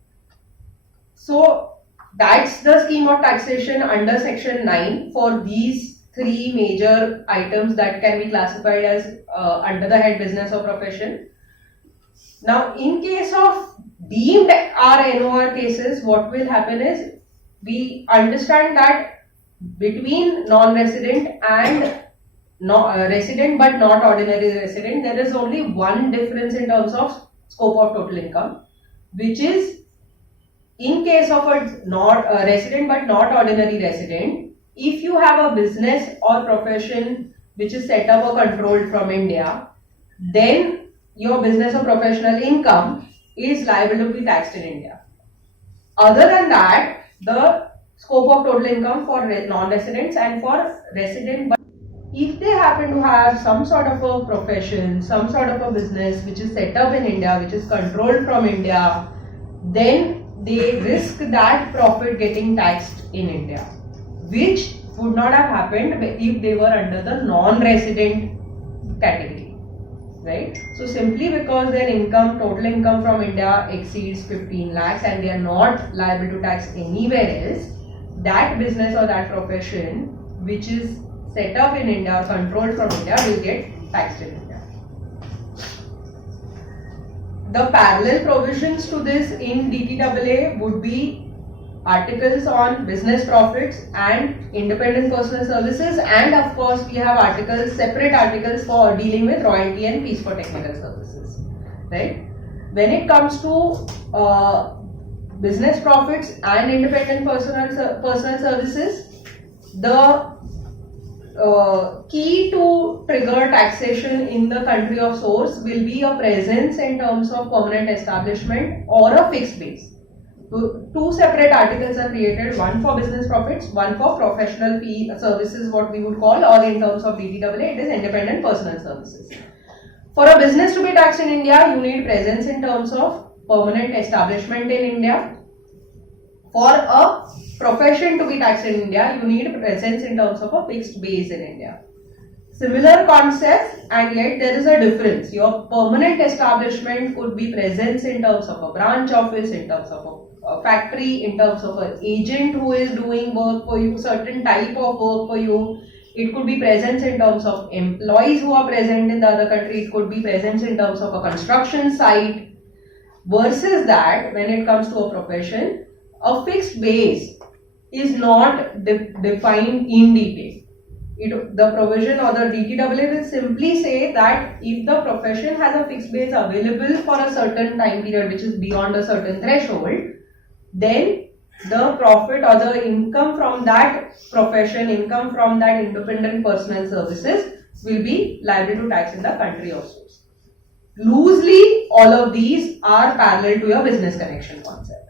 So that's the scheme of taxation under section 9 for these three major items that can be classified as under the head business or profession. Now, in case of deemed RNOR cases, what will happen is, we understand that between non-resident and resident but not ordinary resident, there is only one difference in terms of scope of total income, which is in case of a resident but not ordinary resident, if you have a business or profession which is set up or controlled from India, then your business or professional income is liable to be taxed in India. Other than that, the scope of total income for non-residents and for resident, but if they happen to have some sort of a profession, some sort of a business which is set up in India, which is controlled from India, then they risk that profit getting taxed in India, which would not have happened if they were under the non-resident category, right? So simply because their income, total income from India exceeds 15 lakhs and they are not liable to tax anywhere else, that business or that profession which is set up in India or controlled from India will get taxed in India. The parallel provisions to this in DTAA would be articles on business profits and independent personal services, and of course we have articles, separate articles for dealing with royalty and fees for technical services, right? When it comes to business profits and independent personal services, the key to trigger taxation in the country of source will be a presence in terms of permanent establishment or a fixed base. So two separate articles are created, one for business profits, one for professional fee services, what we would call, or in terms of DTAA, it is independent personal services. For a business to be taxed in India, you need presence in terms of permanent establishment in India. For a profession to be taxed in India, you need presence in terms of a fixed base in India. Similar concept, and yet there is a difference. Your permanent establishment could be presence in terms of a branch office, in terms of a factory, in terms of an agent who is doing work for you, certain type of work for you. It could be presence in terms of employees who are present in the other country. It could be presence in terms of a construction site. Versus that, when it comes to a profession, a fixed base is not defined in detail. The provision or the DTAA will simply say that if the profession has a fixed base available for a certain time period which is beyond a certain threshold, then the profit or the income from that profession, income from that independent personal services will be liable to tax in the country of source. Loosely, all of these are parallel to your business connection concept.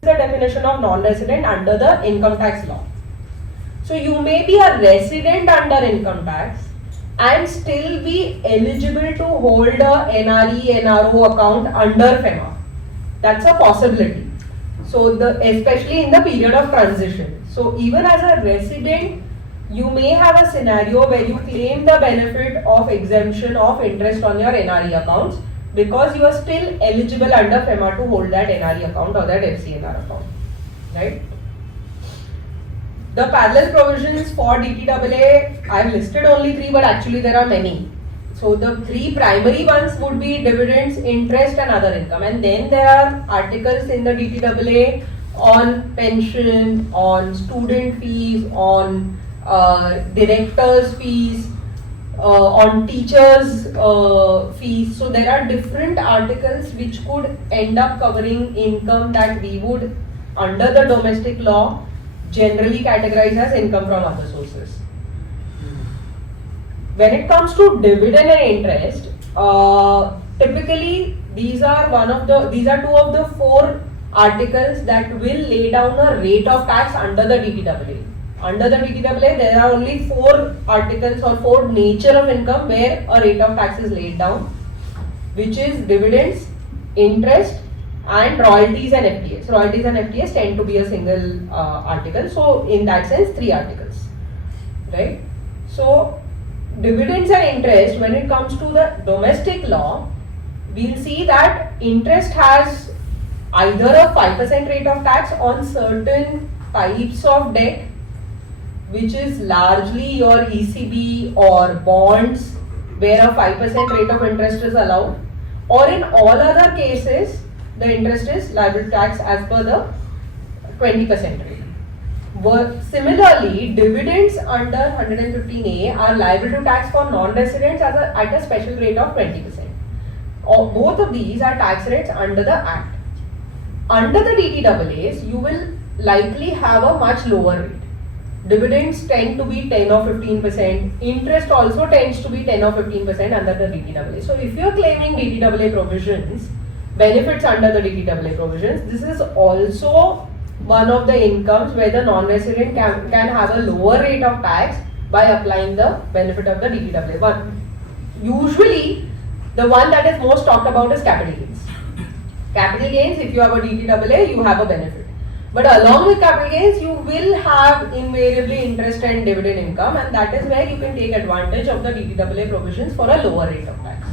The definition of non-resident under the income tax law. So you may be a resident under income tax and still be eligible to hold a NRE, NRO account under FEMA. That's a possibility. So especially in the period of transition. So even as a resident, you may have a scenario where you claim the benefit of exemption of interest on your NRE accounts because you are still eligible under FEMA to hold that NRE account or that FCNR account, right? The parallel provisions for DTAA, I have listed only 3, but actually there are many. So the 3 primary ones would be dividends, interest and other income, and then there are articles in the DTAA on pension, on student fees, on directors fees, on teachers' fees. So there are different articles which could end up covering income that we would, under the domestic law, generally categorize as income from other sources. When it comes to dividend and interest, typically these are two of the four articles that will lay down a rate of tax under the DTAA. Under the DTAA, there are only 4 articles or 4 nature of income where a rate of tax is laid down, which is dividends, interest, and royalties and FTS. Royalties and FTS tend to be a single article. So in that sense, 3 articles, right? So dividends and interest, when it comes to the domestic law, we'll see that interest has either a 5% rate of tax on certain types of debt, which is largely your ECB or bonds, where a 5% rate of interest is allowed, or in all other cases, the interest is liable to tax as per the 20% rate. Similarly, dividends under 115A are liable to tax for non-residents at a special rate of 20%. Both of these are tax rates under the Act. Under the DTAAs, you will likely have a much lower rate. Dividends tend to be 10 or 15%. Interest also tends to be 10 or 15% under the DTAA. So if you are claiming DTAA provisions, benefits under the DTAA provisions, this is also one of the incomes where the non-resident can have a lower rate of tax by applying the benefit of the DTAA. But usually, the one that is most talked about is capital gains. Capital gains, if you have a DTAA, you have a benefit. But along with capital gains, you will have invariably interest and dividend income, and that is where you can take advantage of the DTAA provisions for a lower rate of tax.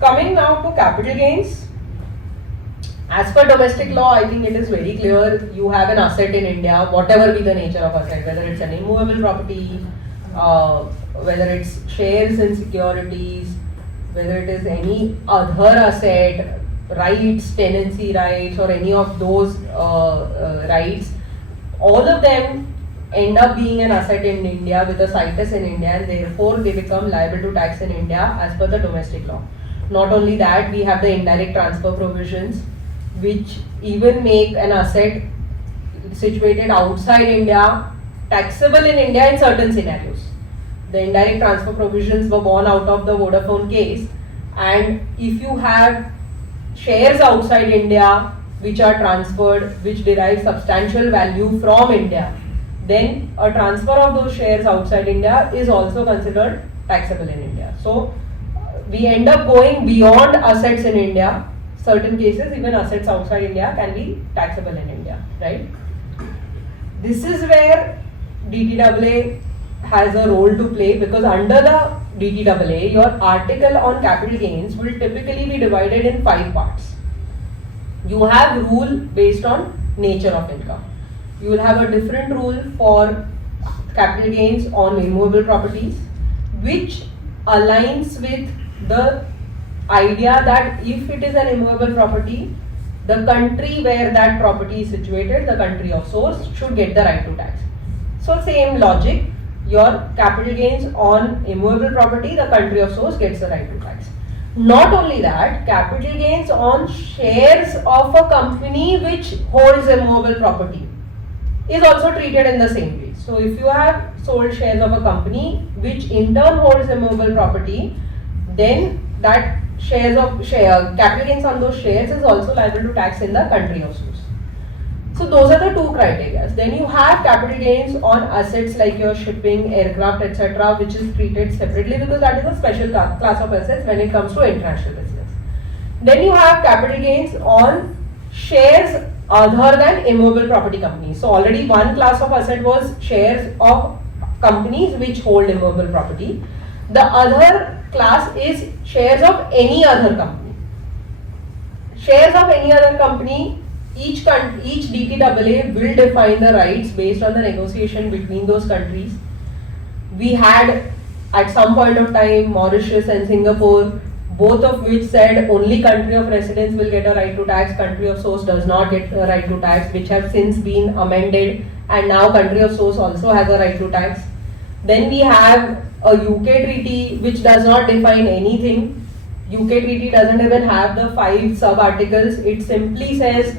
Coming now to capital gains. As per domestic law, I think it is very clear. You have an asset in India, whatever be the nature of asset, whether it's an immovable property, whether it's shares in securities, whether it is any other asset, rights, tenancy rights, or any of those rights, all of them end up being an asset in India with a situs in India, and therefore they become liable to tax in India as per the domestic law. Not only that, we have the indirect transfer provisions, which even make an asset situated outside India taxable in India in certain scenarios. The indirect transfer provisions were born out of the Vodafone case, and if you have shares outside India which are transferred, which derive substantial value from India, then a transfer of those shares outside India is also considered taxable in India. So we end up going beyond assets in India. Certain cases, even assets outside India can be taxable in India, right? This is where DTAA has a role to play, because under the DTAA, your article on capital gains will typically be divided in 5 parts. You have rule based on nature of income. You will have a different rule for capital gains on immovable properties, which aligns with the idea that if it is an immovable property, the country where that property is situated, the country of source, should get the right to tax. So same logic, your capital gains on immovable property, the country of source gets the right to tax. Not only that, capital gains on shares of a company which holds immovable property is also treated in the same way. So if you have sold shares of a company which in turn holds immovable property, then that capital gains on those shares is also liable to tax in the country of source. So those are the 2 criteria. Then you have capital gains on assets like your shipping, aircraft, etc., which is treated separately because that is a special class of assets when it comes to international business. Then you have capital gains on shares other than immovable property companies. So already one class of asset was shares of companies which hold immovable property. The other class is shares of any other company. Shares of any other company, each DTAA will define the rights based on the negotiation between those countries. We had at some point of time Mauritius and Singapore, both of which said only country of residence will get a right to tax, country of source does not get a right to tax, which have since been amended, and now country of source also has a right to tax. Then we have a UK treaty which does not define anything. UK treaty doesn't even have the 5 sub-articles. It simply says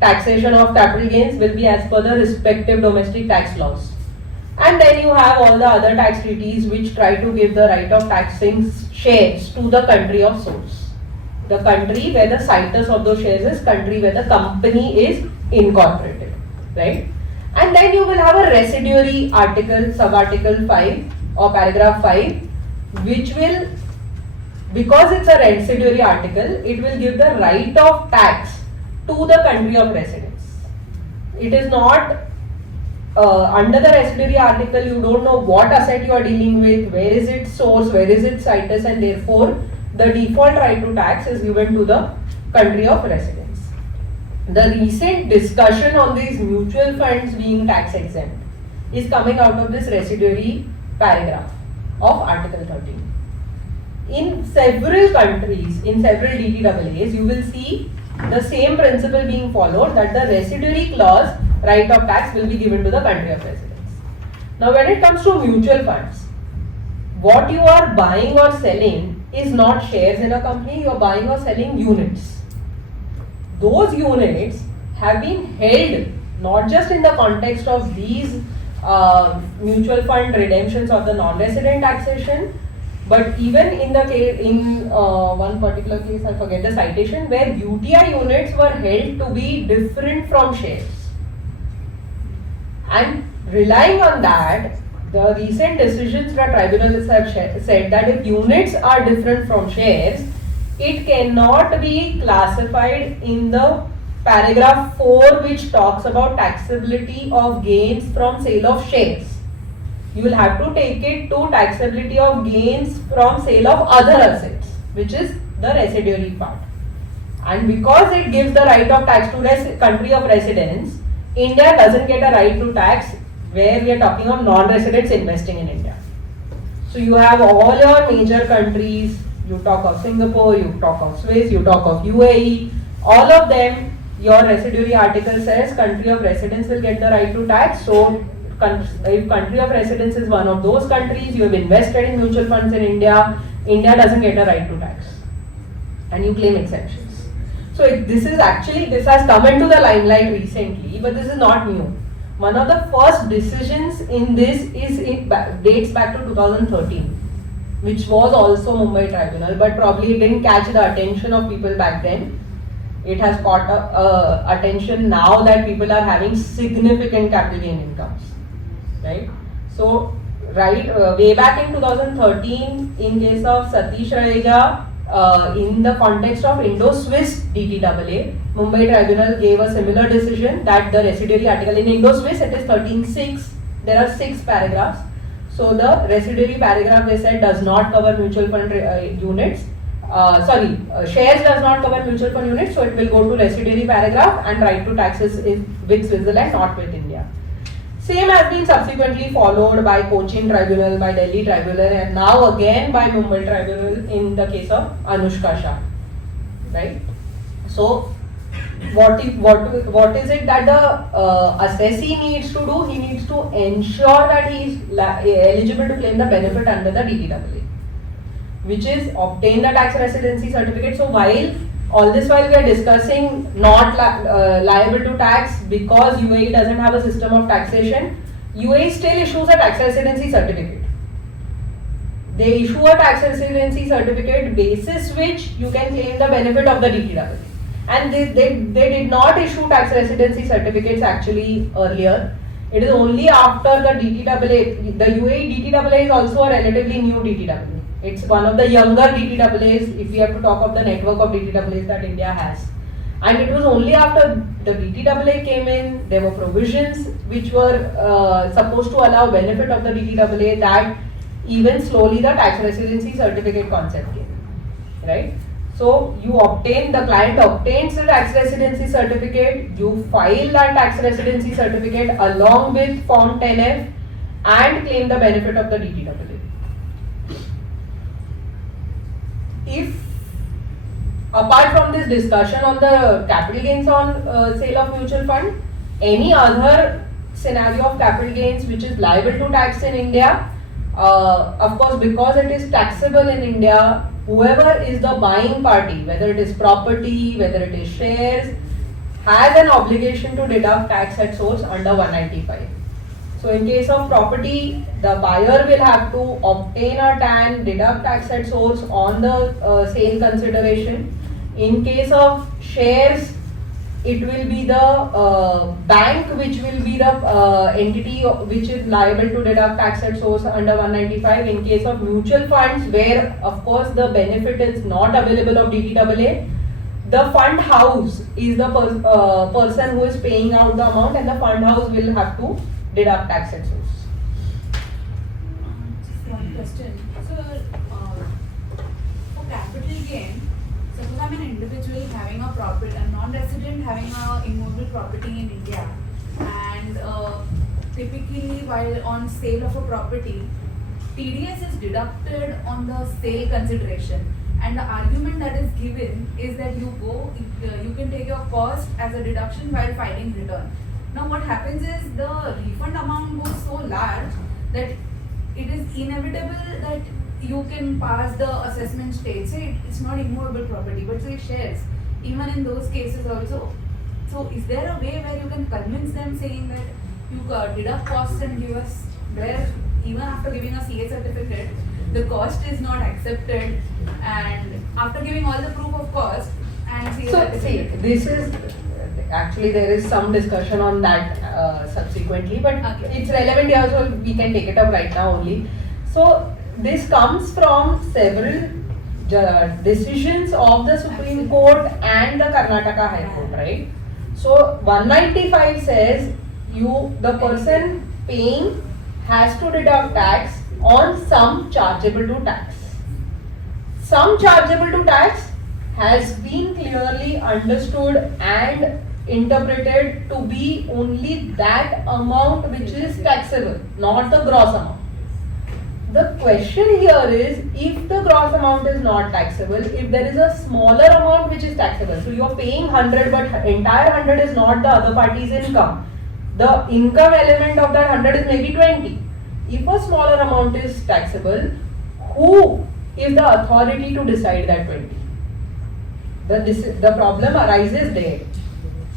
taxation of capital gains will be as per the respective domestic tax laws. And then you have all the other tax treaties which try to give the right of taxing shares to the country of source. The country where the situs of those shares is, country where the company is incorporated, right? And then you will have a residuary article, sub-article 5 or paragraph 5, which will, because it's a residuary article, it will give the right of tax to the country of residence. It is not under the residuary article, you don't know what asset you are dealing with, where is its source, where is its situs, and therefore the default right to tax is given to the country of residence. The recent discussion on these mutual funds being tax exempt is coming out of this residuary paragraph of Article 13. In several countries, in several DTAAs, you will see the same principle being followed, that the residuary clause right of tax will be given to the country of residence. Now when it comes to mutual funds, what you are buying or selling is not shares in a company, you are buying or selling units. Those units have been held not just in the context of these mutual fund redemptions or the non-resident taxation, but even in the case, in one particular case, I forget the citation, where UTI units were held to be different from shares. And relying on that, the recent decisions that tribunals have said that if units are different from shares, it cannot be classified in the paragraph 4, which talks about taxability of gains from sale of shares. You will have to take it to taxability of gains from sale of other assets, which is the residuary part. And because it gives the right of tax to country of residence, India doesn't get a right to tax where we are talking of non-residents investing in India. So you have all your major countries, you talk of Singapore, you talk of Swiss, you talk of UAE, all of them, your residuary article says country of residence will get the right to tax. So if country of residence is one of those countries, you have invested in mutual funds in India, India doesn't get a right to tax and you claim exemptions. So this has come into the limelight recently, but this is not new. One of the first decisions in this dates back to 2013, which was also Mumbai Tribunal, but probably it didn't catch the attention of people back then. It has caught attention now that people are having significant capital gain incomes, right? So, way back in 2013, in case of Satish Raheja, in the context of Indo-Swiss DTAA, Mumbai Tribunal gave a similar decision that the residuary article in Indo-Swiss, it is 13.6, there are 6 paragraphs. So the residuary paragraph, they said, does not cover mutual fund units. Shares does not cover mutual fund units, so it will go to residuary paragraph, and right to taxes is with Switzerland, not with India. Same has been subsequently followed by Cochin Tribunal, by Delhi Tribunal, and now again by Mumbai Tribunal in the case of Anushka Shah, right? So what is it that the assessee needs to do? He needs to ensure that he is eligible to claim the benefit under the DTAA, which is obtain the tax residency certificate. So while we are discussing not liable to tax because UAE doesn't have a system of taxation, UAE still issues a tax residency certificate. They issue a tax residency certificate basis which you can claim the benefit of the DTAA. And they did not issue tax residency certificates actually earlier. It is only after the DTAA, the UAE DTAA is also a relatively new DTAA. It's one of the younger DTAAs if we have to talk of the network of DTAAs that India has. And it was only after the DTAA came in, there were provisions which were supposed to allow benefit of the DTAA, that even slowly the tax residency certificate concept came in, right? So the client obtains the tax residency certificate, you file that tax residency certificate along with Form 10F and claim the benefit of the DTAA. If apart from this discussion on the capital gains on sale of mutual fund, any other scenario of capital gains which is liable to tax in India, of course, because it is taxable in India, whoever is the buying party, whether it is property, whether it is shares, has an obligation to deduct tax at source under 195. So in case of property, the buyer will have to obtain a TAN, deduct tax at source on the sale consideration. In case of shares, it will be the bank which will be the entity which is liable to deduct tax at source under 195. In case of mutual funds, where of course the benefit is not available of DTAA, the fund house is the person who is paying out the amount, and the fund house will have to deduct tax at source. Just one question. So, for capital gain, suppose I'm an individual having a property, a non-resident having a immovable property in India, and typically while on sale of a property, TDS is deducted on the sale consideration. And the argument that is given is that you can take your cost as a deduction while filing return. Now what happens is the refund amount goes so large that it is inevitable that you can pass the assessment stage. Say it's not immovable property, but say shares. Even in those cases also. So is there a way where you can convince them saying that you deduct costs and give us, where even after giving a CA certificate, the cost is not accepted, and after giving all the proof of cost and CA certificate. This is actually, there is some discussion on that subsequently, but Okay. it's relevant here, so we can take it up right now only. So this comes from several decisions of the Supreme Court and the Karnataka High Court, right? So 195 says the person paying has to deduct tax on sum chargeable to tax. Sum chargeable to tax has been clearly understood and interpreted to be only that amount which is taxable, not the gross amount. The question here is, if the gross amount is not taxable, if there is a smaller amount which is taxable, so you are paying 100 but entire 100 is not the other party's income, the income element of that 100 is maybe 20. If a smaller amount is taxable, who is the authority to decide that 20? The problem arises there.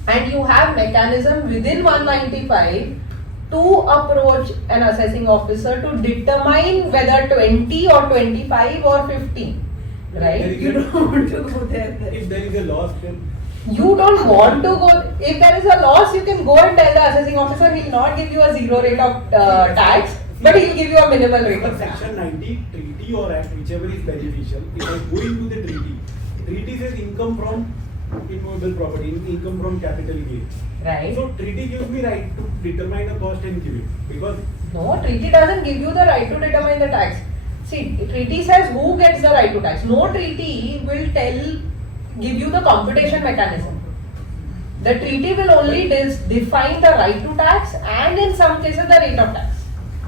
And you have mechanism within 195 to approach an assessing officer to determine whether 20 or 25 or 15, right? You don't want to go there. If there is a loss, then You don't want to go. If there is a loss, you can go and tell the assessing officer he will not give you a zero rate of tax, but he will give you a minimal rate of tax. Section 90 treaty or act, whichever is beneficial, if I go into the treaty says income from immovable property, income from capital gain. Right. So treaty gives me right to determine the cost and give it, because No, treaty doesn't give you the right to determine the tax. See, treaty says who gets the right to tax. No treaty will give you the computation mechanism. The treaty will only define the right to tax and in some cases the rate of tax.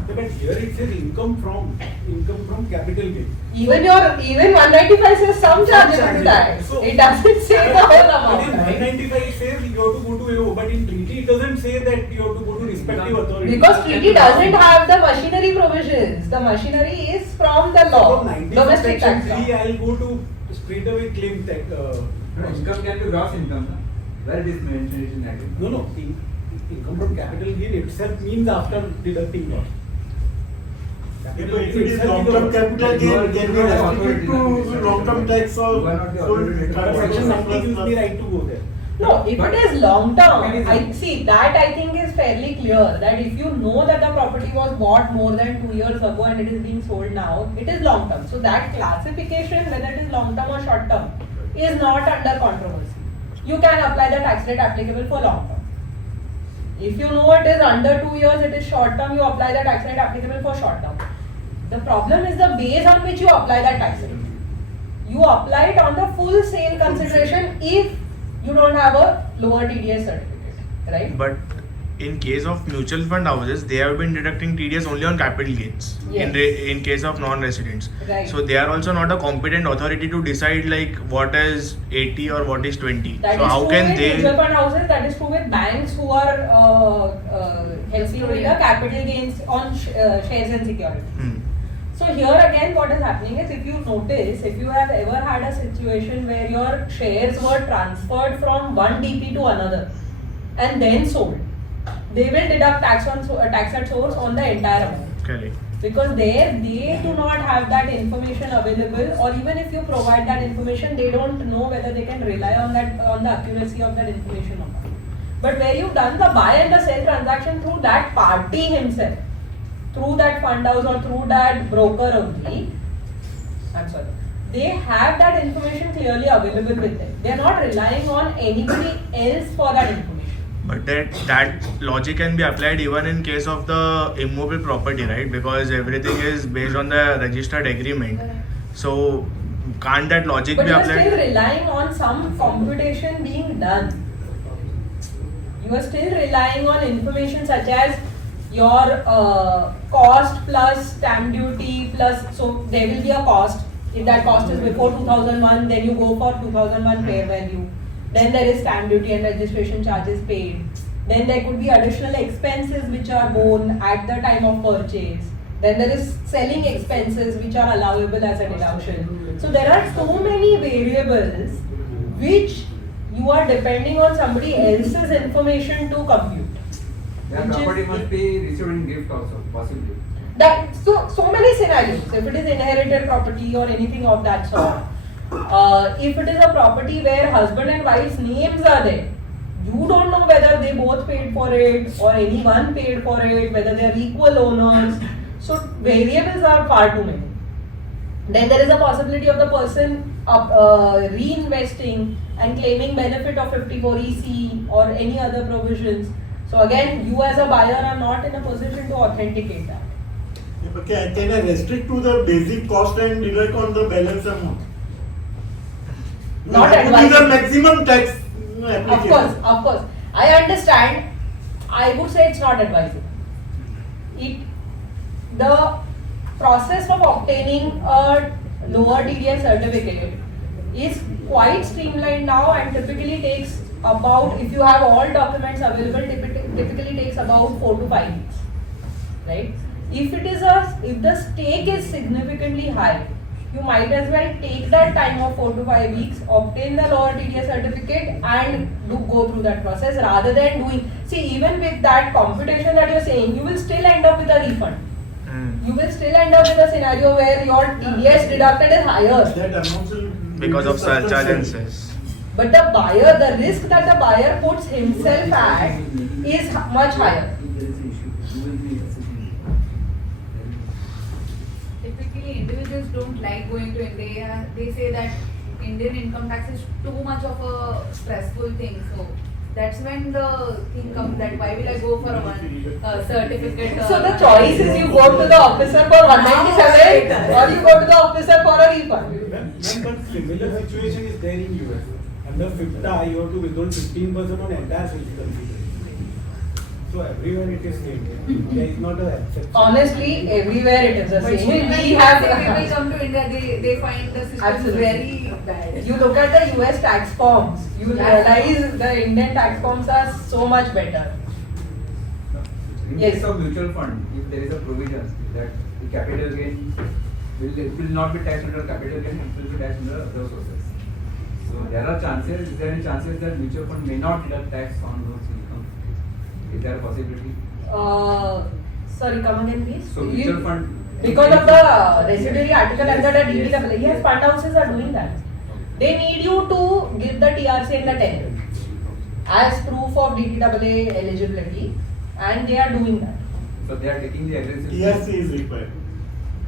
but here it says income from capital gain. Even 195 says some chargeable to tax. So- It doesn't say the whole But in amount. Right? 195 it says you have to go to AO, but in treaty it doesn't say that you have to go to respective authority. Because treaty doesn't have the machinery provisions. The machinery is from the law, From 90 domestic section tax law. 3 I'll go to straight away claim tax. Income can be gross income, na? Where it is mentioned in that. No, income from capital gain itself means after deducting loss. If it is long-term capital gain, can be restricted to long-term tax or full Section 90 gives me transaction. right to go there. No, if it is long term, I think is fairly clear that if you know that the property was bought more than 2 years ago and it is being sold now, it is long term. So that classification, whether it is long term or short term, is not under controversy. You can apply the tax rate applicable for long term. If you know it is under 2 years, it is short term, you apply the tax rate applicable for short term. The problem is the base on which you apply that tax rate. You apply it on the full sale consideration if you don't have a lower TDS certificate, right? But in case of mutual fund houses, they have been deducting TDS only on capital gains. Yes. In case of non-residents, Right. so they are also not a competent authority to decide like what is 80 or what is 20. That so is how true can with they? mutual fund houses, that is true with banks who are helping with the capital gains on shares and securities. Hmm. So here again what is happening is, if you notice, if you have ever had a situation where your shares were transferred from one DP to another and then sold, they will deduct tax at source on the entire amount. Correct. Because there they do not have that information available, or even if you provide that information, they don't know whether they can rely on that, on the accuracy of that information or not. But where you've done the buy and the sell transaction through that party himself, through that fund house or through that broker only, I'm sorry, they have that information clearly available with them. They are not relying on anybody else for that information. But that logic can be applied even in case of the immobile property, right? Because everything is based on the registered agreement. So can't that logic But be you are applied? still relying on some computation being done. You are still relying on information such as your cost plus stamp duty plus, so there will be a cost. If that cost is before 2001, then you go for 2001 fair value. Then there is stamp duty and registration charges paid. Then there could be additional expenses which are borne at the time of purchase. Then there is selling expenses which are allowable as a deduction. So there are so many variables which you are depending on somebody else's information to compute. Their property must be received in gift also, possibly. That, so many scenarios. If it is inherited property or anything of that sort. If it is a property where husband and wife's names are there, you don't know whether they both paid for it or anyone paid for it, whether they are equal owners. So variables are far too many. Then there is a possibility of the person reinvesting and claiming benefit of 54EC or any other provisions. So again, you as a buyer are not in a position to authenticate that. Yeah, but can I restrict to the basic cost and deduct on the balance amount? Not that would be the advisable. maximum tax application. Of course. I understand. I would say it's not advisable. The process of obtaining a lower TDS certificate is quite streamlined now and typically takes about, if you have all documents available, typically takes about 4 to 5 weeks. Right? If the stake is significantly high, you might as well take that time of 4 to 5 weeks, obtain the lower TDS certificate and go through that process rather than doing, see, even with that computation that you're saying, you will still end up with a refund. You will still end up with a scenario where your TDS deducted is higher. That amount will Because of custom surcharge and sale. cess. But the risk that the buyer puts himself at is much higher. Typically, individuals don't like going to India. They say that Indian income tax is too much of a stressful thing. So that's when the thing comes that why will I go for a certificate? So the choice is you go to the officer for 197 or you go to the officer for a refund. But similar situation is there in US. Under FIPTA, you have to withhold 15% on entire sales consideration. So everywhere it is same. There is not a exception. Honestly, everywhere it is the But same. when We people have come to India, they find the system Absolutely. very bad. You look at the US tax forms, you will realize the Indian tax forms are so much better. In Yes. case of mutual fund, if there is a provision that the capital gain will not be taxed under capital gain, it will be taxed under other sources. So there are chances, is there any chances that mutual fund may not deduct tax on those income? Is there a possibility? Sorry, come again please. So mutual fund. Because of the residuary article under the DTAA, yes, fund houses are doing that. They need you to give the TRC and the tenure as proof of DTAA eligibility, and they are doing that. So they are taking the aggressive. TRC is required.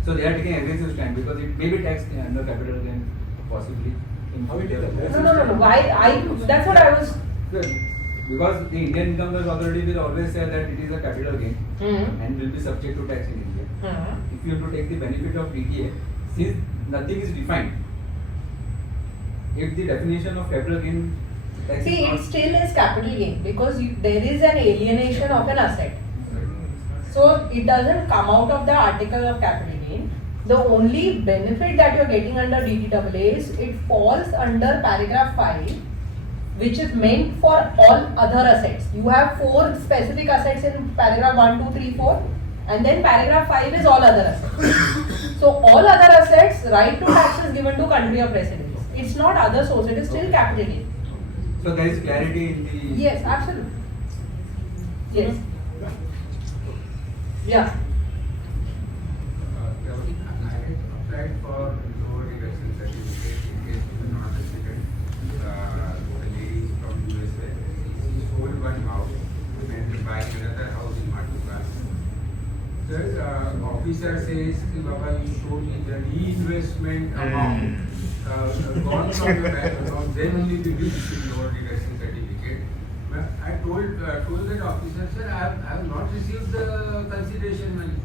So they are taking aggressive stand because it may be taxed under capital gain possibly. How it is No. Why? That's what I was. Because the Indian Income Tax Authority will always say that it is a capital gain and will be subject to tax in India. If you have to take the benefit of DTA, since nothing is defined, if the definition of capital gain tax See, is it still is capital gain because there is an alienation of an asset. So it doesn't come out of the article of capital gain. The only benefit that you are getting under DTAA is it falls under paragraph 5, which is meant for all other assets. You have 4 specific assets in paragraph 1, 2, 3, 4. And then paragraph 5 is all other assets. So all other assets, right to tax is given to country of residence. It's not other source, it is still capital gain. So there is clarity in the. Yes, absolutely. Yes. Yeah. I had applied for lower deduction certificate in case you are not a student. The lady from USA, she sold one house and buying another house in Matuka. The officer says, Baba, you show me the reinvestment amount gone from your bank account, then only we will receive lower deduction certificate. But I told that officer, sir, I have not received the consideration money.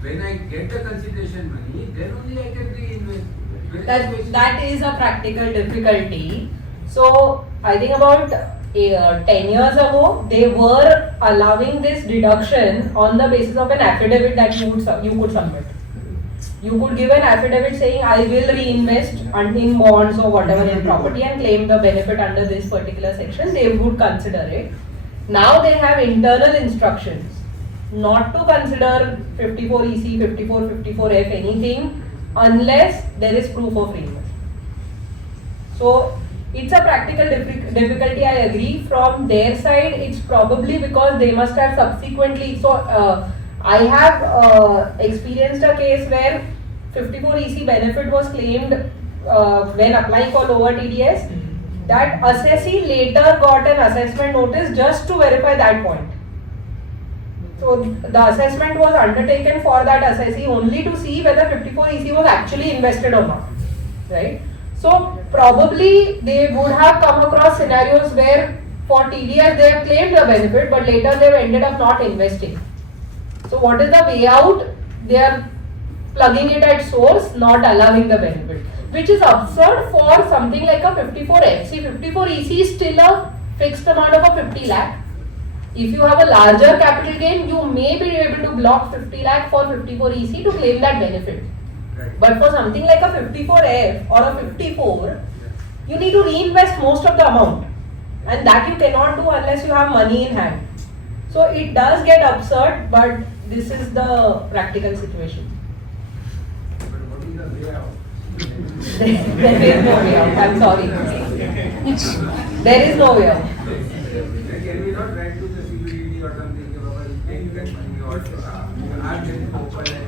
When I get the consideration money, then only I can reinvest. That is a practical difficulty. So I think about 10 years ago, they were allowing this deduction on the basis of an affidavit that you could submit. You could give an affidavit saying, I will reinvest in bonds or whatever in property and claim the benefit under this particular section. They would consider it. Now they have internal instructions not to consider 54EC, 54, 54F anything unless there is proof of reinvestment. So it's a practical difficulty, I agree. From their side, it's probably because they must have subsequently. So I have experienced a case where 54EC benefit was claimed when applying for lower TDS. That assessee later got an assessment notice just to verify that point. So the assessment was undertaken for that assessee only to see whether 54EC was actually invested or not, right? So probably they would have come across scenarios where for TDS they have claimed the benefit, but later they have ended up not investing. So what is the way out? They are plugging it at source, not allowing the benefit, which is absurd for something like a 54F. See, 54EC is still a fixed amount of a 50 lakh. If you have a larger capital gain, you may be able to block 50 lakh for 54EC to claim that benefit. But for something like a 54F or a 54, you need to reinvest most of the amount, and that you cannot do unless you have money in hand. So it does get absurd, but this is the practical situation. But what is the way out? There is no way out. I'm sorry. There is no way out. Can we not write to the CBDT or something about take that money or ask them to open and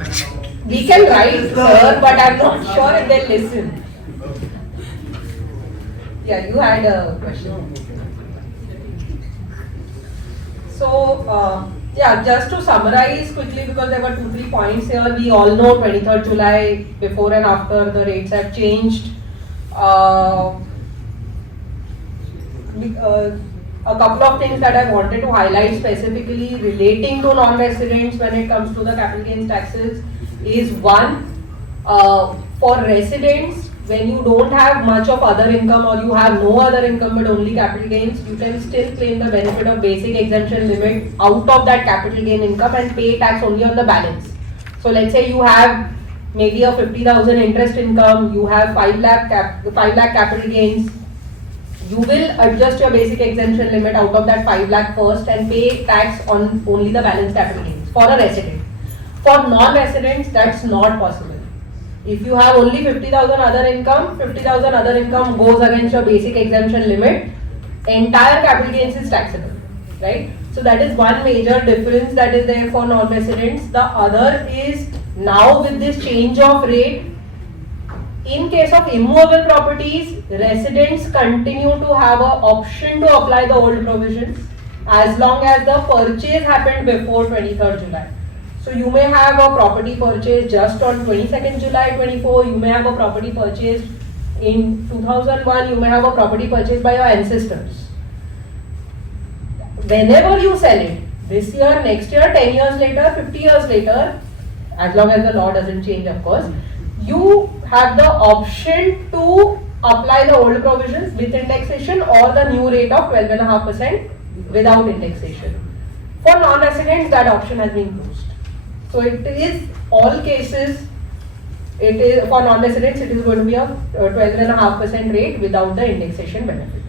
We can write, sir, but I'm not sure if they'll listen. Yeah, you had a question. So, yeah, just to summarize quickly, because there were 2-3 points here. We all know 23rd July, before and after, the rates have changed. A couple of things that I wanted to highlight specifically relating to non-residents when it comes to the capital gains taxes is one, for residents, when you don't have much of other income or you have no other income but only capital gains, you can still claim the benefit of basic exemption limit out of that capital gain income and pay tax only on the balance. So let's say you have maybe a 50,000 interest income, you have 5 lakh capital gains, you will adjust your basic exemption limit out of that 5 lakh first and pay tax on only the balance capital gains for a resident. For non-residents, that's not possible. If you have only 50,000 other income, 50,000 other income goes against your basic exemption limit, entire capital gains is taxable, right? So that is one major difference that is there for non-residents. The other is now with this change of rate, in case of immovable properties, residents continue to have an option to apply the old provisions as long as the purchase happened before 23rd July. So you may have a property purchase just on 22nd July 24, you may have a property purchase in 2001, you may have a property purchase by your ancestors. Whenever you sell it, this year, next year, 10 years later, 50 years later, as long as the law doesn't change of course, you have the option to apply the old provisions with indexation or the new rate of 12.5% without indexation. For non-residents, that option has been closed. So it is all cases, it is for non-residents, it is going to be a 12.5% rate without the indexation benefit.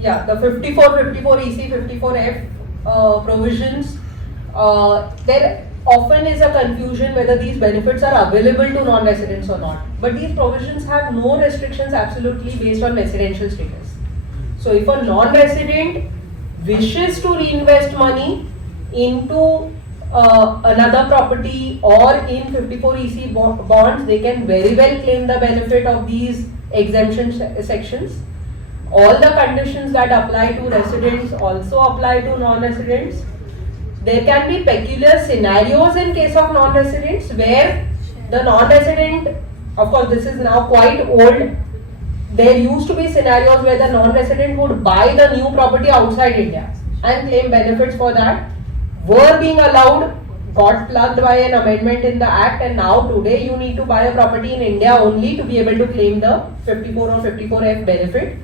Yeah, the 54, 54 EC, 54F provisions, there often is a confusion whether these benefits are available to non-residents or not. But these provisions have no restrictions absolutely based on residential status. So if a non-resident wishes to reinvest money into another property or in 54 EC bonds, they can very well claim the benefit of these exemption sections. All the conditions that apply to residents also apply to non-residents. There can be peculiar scenarios in case of non-residents where the non-resident, of course this is now quite old, there used to be scenarios where the non-resident would buy the new property outside India and claim benefits for that, were being allowed, got plugged by an amendment in the act, and now today you need to buy a property in India only to be able to claim the 54 or 54F benefit.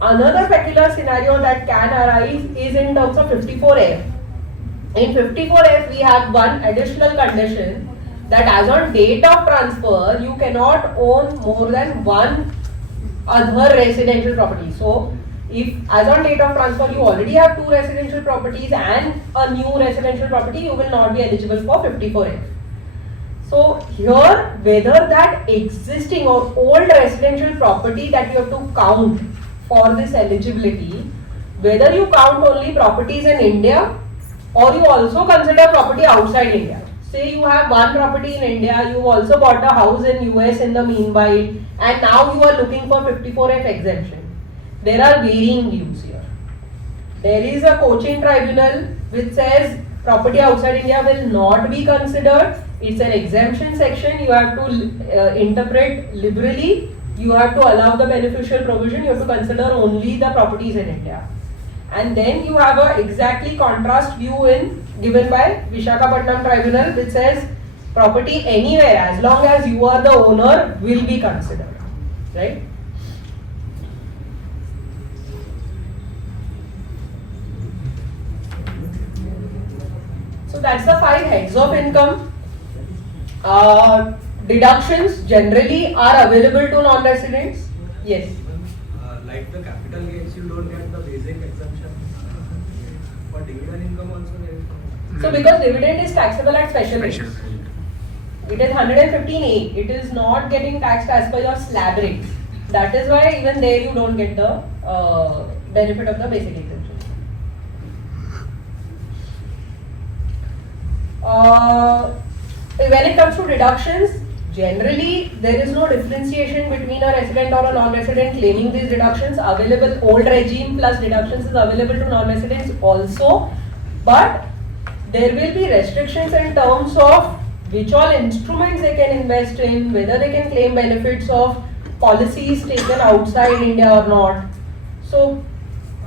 Another peculiar scenario that can arise is in terms of 54F. In 54F, we have one additional condition that as on date of transfer, you cannot own more than one other residential property. So, if as on date of transfer you already have 2 residential properties and a new residential property, you will not be eligible for 54F. So, here whether that existing or old residential property that you have to count for this eligibility, whether you count only properties in India or you also consider property outside India. Say you have one property in India, you also bought a house in US in the meanwhile, and now you are looking for 54F exemption. There are varying views here. There is a coaching tribunal which says property outside India will not be considered. It's an exemption section. You have to interpret liberally. You have to allow the beneficial provision. You have to consider only the properties in India. And then you have a exactly contrast view given by Visakhapatnam Tribunal which says property anywhere as long as you are the owner will be considered, right? So that's the 5 heads of income. Deductions generally are available to non-residents. Yes. Like the capital gains, you don't get the basic exemption. For dividend income also there is. So because dividend is taxable at special rates. It is 115A. It is not getting taxed as per your slab rates. That is why even there you don't get the benefit of the basic exemption. When it comes to deductions, generally there is no differentiation between a resident or a non-resident claiming these deductions. Available old regime plus deductions is available to non-residents also, but there will be restrictions in terms of which all instruments they can invest in, whether they can claim benefits of policies taken outside India or not. So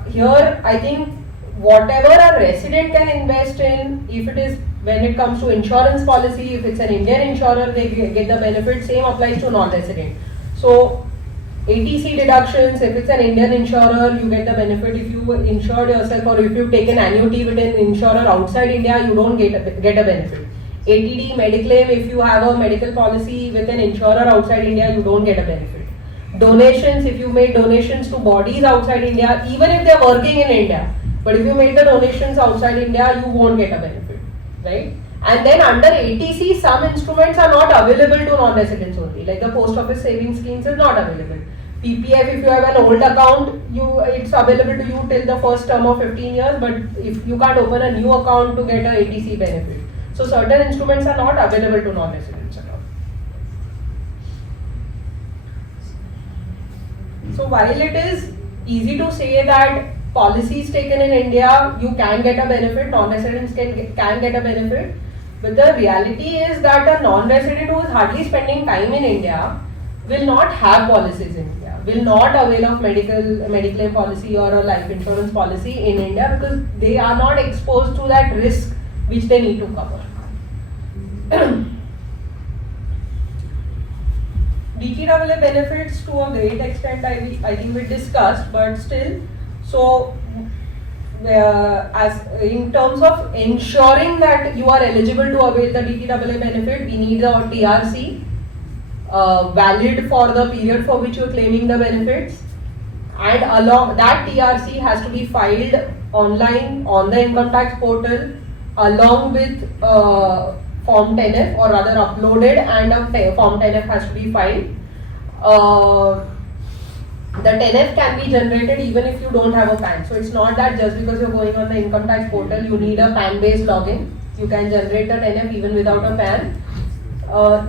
here I think whatever a resident can invest in, if it is when it comes to insurance policy, if it's an Indian insurer, they get the benefit. Same applies to non-resident. So ATC deductions, if it's an Indian insurer, you get the benefit. If you insured yourself or if you take an annuity with an insurer outside India, you don't get a benefit. ATD, Mediclaim, if you have a medical policy with an insurer outside India, you don't get a benefit. Donations, if you made donations to bodies outside India, even if they're working in India, but if you made the donations outside India, you won't get a benefit, right? And then under ATC, some instruments are not available to non-residents only, like the post office savings schemes is not available. PPF, if you have an old account, it's available to you till the first term of 15 years, but if you can't open a new account to get a ATC benefit. So certain instruments are not available to non-residents at all. So while it is easy to say that policies taken in India, you can get a benefit, non-residents can get a benefit, but the reality is that a non-resident who is hardly spending time in India will not have policies in India, will not avail of mediclaim policy or a life insurance policy in India because they are not exposed to that risk which they need to cover. DTAA benefits to a great extent I think we discussed, but still, so as in terms of ensuring that you are eligible to avail the DTAA benefit, we need the TRC valid for the period for which you are claiming the benefits, and along that TRC has to be filed online on the income tax portal along with Form 10F, or rather uploaded, and a Form 10F has to be filed. The 10F can be generated even if you don't have a PAN. So it's not that just because you're going on the income tax portal you need a PAN based login. You can generate the 10F even without a PAN.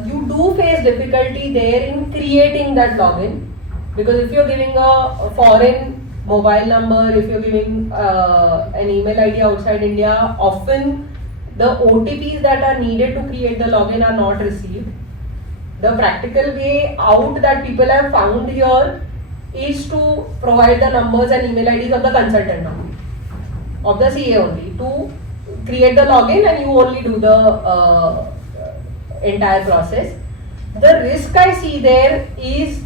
You do face difficulty there in creating that login, because if you're giving a foreign mobile number, if you're giving an email ID outside India, often the OTPs that are needed to create the login are not received. The practical way out that people have found here is to provide the numbers and email IDs of the consultant only, of the CA only, to create the login, and you only do the entire process. The risk I see there is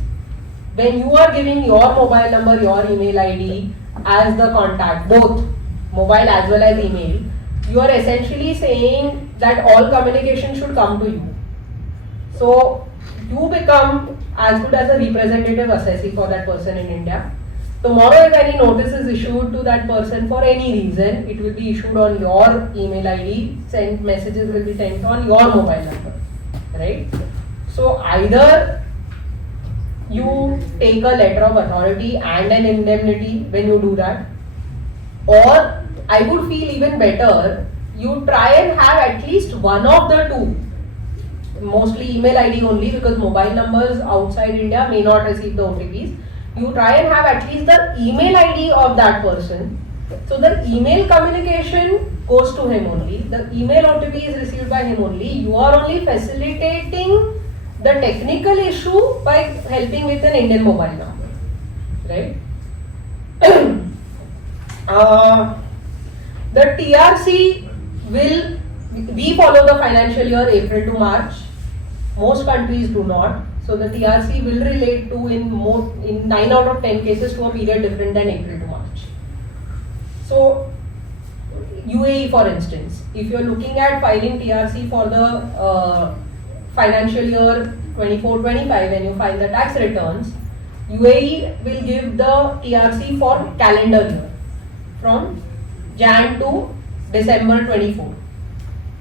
when you are giving your mobile number, your email ID as the contact, both mobile as well as email, you are essentially saying that all communication should come to you. So you become as good as a representative assessee for that person in India. Tomorrow if any notice is issued to that person for any reason, it will be issued on your email ID, messages will be sent on your mobile number, right? So either you take a letter of authority and an indemnity when you do that, or I would feel even better, you try and have at least one of the two. Mostly email ID only, because mobile numbers outside India may not receive the OTPs. You try and have at least the email ID of that person. So the email communication goes to him only. The email OTP is received by him only. You are only facilitating the technical issue by helping with an Indian mobile number, right? The TRC will, we follow the financial year April to March. Most countries do not. So the TRC will relate to in 9 out of 10 cases to a period different than April to March. So UAE for instance, if you are looking at filing TRC for the financial year 24-25 when you file the tax returns, UAE will give the TRC for calendar year from Jan to December 24.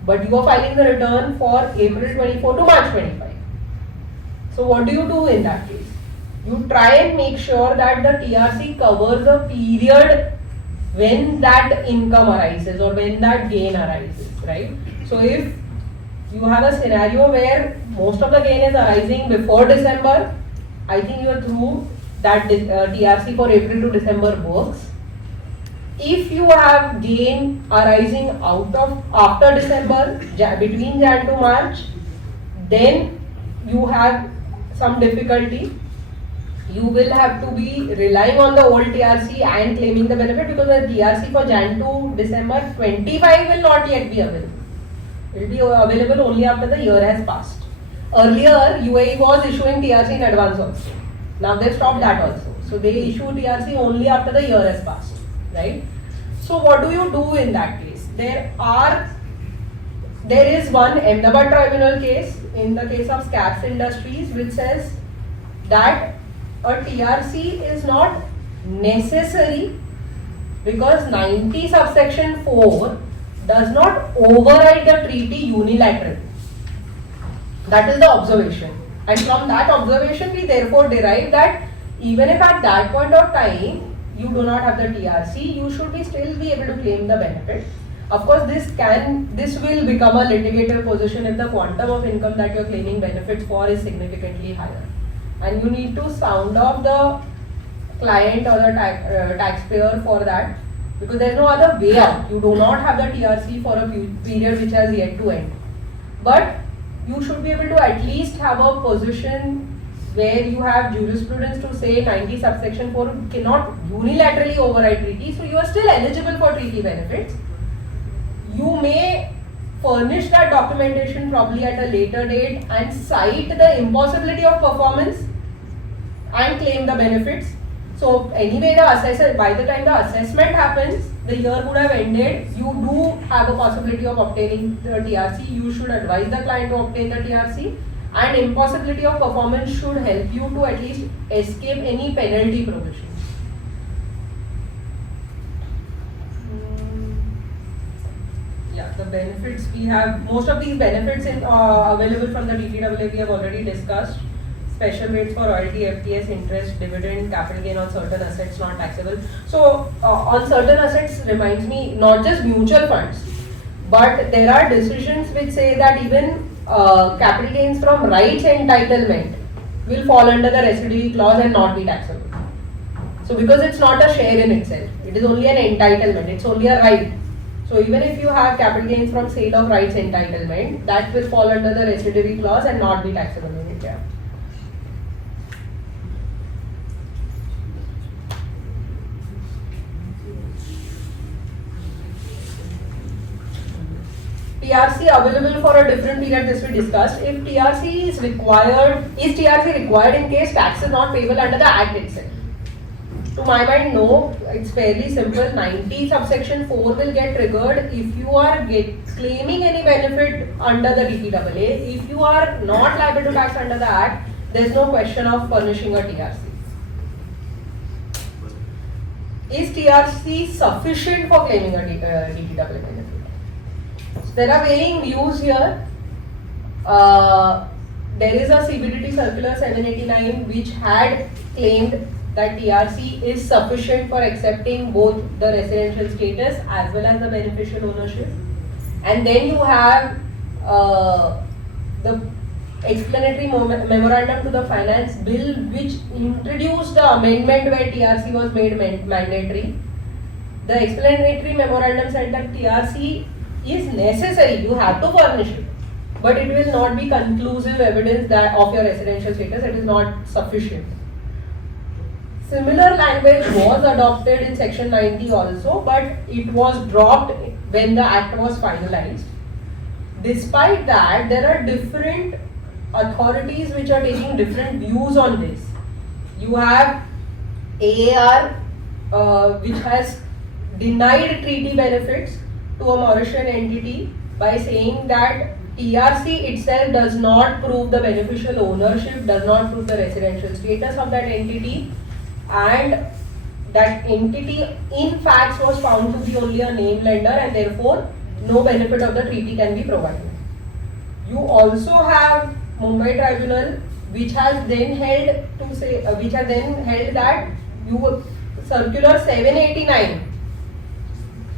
But you are filing the return for April 24 to March 25. So what do you do in that case? You try and make sure that the TRC covers the period when that income arises or when that gain arises, right? So if you have a scenario where most of the gain is arising before December, I think you are through that TRC for April to December works. If you have gain arising after December, between Jan to March, then you have some difficulty. You will have to be relying on the old TRC and claiming the benefit, because the TRC for Jan to December 25 will not yet be available. It will be available only after the year has passed. Earlier, UAE was issuing TRC in advance also. Now they stopped that also. So they issue TRC only after the year has passed, right? So what do you do in that case? There is one Ahmedabad tribunal case in the case of Scaps Industries which says that a TRC is not necessary because 90 subsection 4 does not override the treaty unilaterally. That is the observation. And from that observation we therefore derive that even if at that point of time you do not have the TRC, you should still be able to claim the benefit. Of course, this will become a litigator position if the quantum of income that you are claiming benefits for is significantly higher. And you need to sound off the client or the taxpayer for that, because there is no other way out. You do not have the TRC for a period which has yet to end. But you should be able to at least have a position where you have jurisprudence to say 90 subsection 4 cannot unilaterally override treaty, so you are still eligible for treaty benefits. You may furnish that documentation probably at a later date and cite the impossibility of performance and claim the benefits. So anyway, by the time the assessment happens, the year would have ended. You do have a possibility of obtaining the TRC. You should advise the client to obtain the TRC, and impossibility of performance should help you to at least escape any penalty provisions. the benefits we have, most of these benefits available from the DTAA we have already discussed. Special rates for royalty, FTS, interest, dividend, capital gain on certain assets not taxable. So on certain assets reminds me not just mutual funds, but there are decisions which say that even capital gains from rights entitlement will fall under the residuary clause and not be taxable. So because it's not a share in itself, it is only an entitlement, it's only a right. So even if you have capital gains from sale of rights entitlement, that will fall under the residuary clause and not be taxable in India. TRC available for a different period, this we discussed. If TRC is required, is TRC required in case tax is not payable under the Act itself? To my mind, no. It's fairly simple. 90 subsection 4 will get triggered if you are claiming any benefit under the DTAA. If you are not liable to tax under the Act, there is no question of furnishing a TRC. Is TRC sufficient for claiming a DTAA benefit? There are varying views here. There is a CBDT circular 789 which had claimed that TRC is sufficient for accepting both the residential status as well as the beneficial ownership. And then you have the explanatory memorandum to the finance bill which introduced the amendment where TRC was made mandatory. The explanatory memorandum said that TRC is necessary, you have to furnish it, but it will not be conclusive evidence that of your residential status, it is not sufficient. Similar language was adopted in section 90 also, but it was dropped when the act was finalized. Despite that, there are different authorities which are taking different views on this. You have AAR which has denied treaty benefits to a Mauritian entity by saying that TRC itself does not prove the beneficial ownership, does not prove the residential status of that entity, and that entity in fact was found to be only a name lender and therefore no benefit of the treaty can be provided. You also have Mumbai Tribunal which has then held to say that circular 789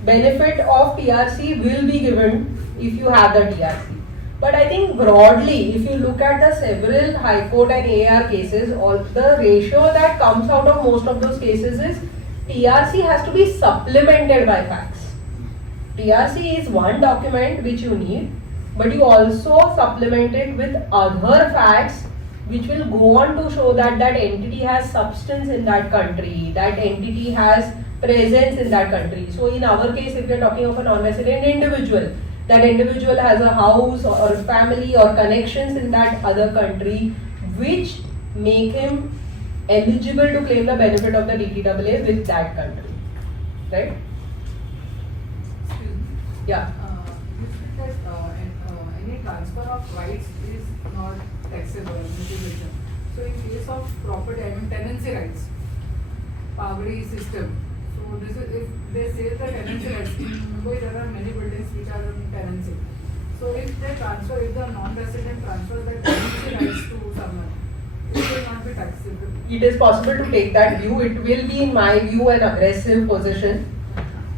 benefit of TRC will be given if you have the TRC. But I think broadly, if you look at the several High Court and AAR cases, all the ratio that comes out of most of those cases is TRC has to be supplemented by facts. TRC is one document which you need, but you also supplement it with other facts which will go on to show that that entity has substance in that country, that entity has presence in that country. So in our case, if we are talking of a non-resident individual, that individual has a house or a family or connections in that other country which make him eligible to claim the benefit of the DTAA with that country, right? Yeah. You said that any transfer of rights is not taxable in litigation. So in case of property, I mean tenancy rights, Pagadi system. So this is, if they say the tenancy rights, in Mumbai there are many buildings which are in tenancy. So if they transfer, if the non-resident transfers the tenancy rights to someone, it will not be taxable. It is possible to take that view. It will be, in my view, an aggressive position.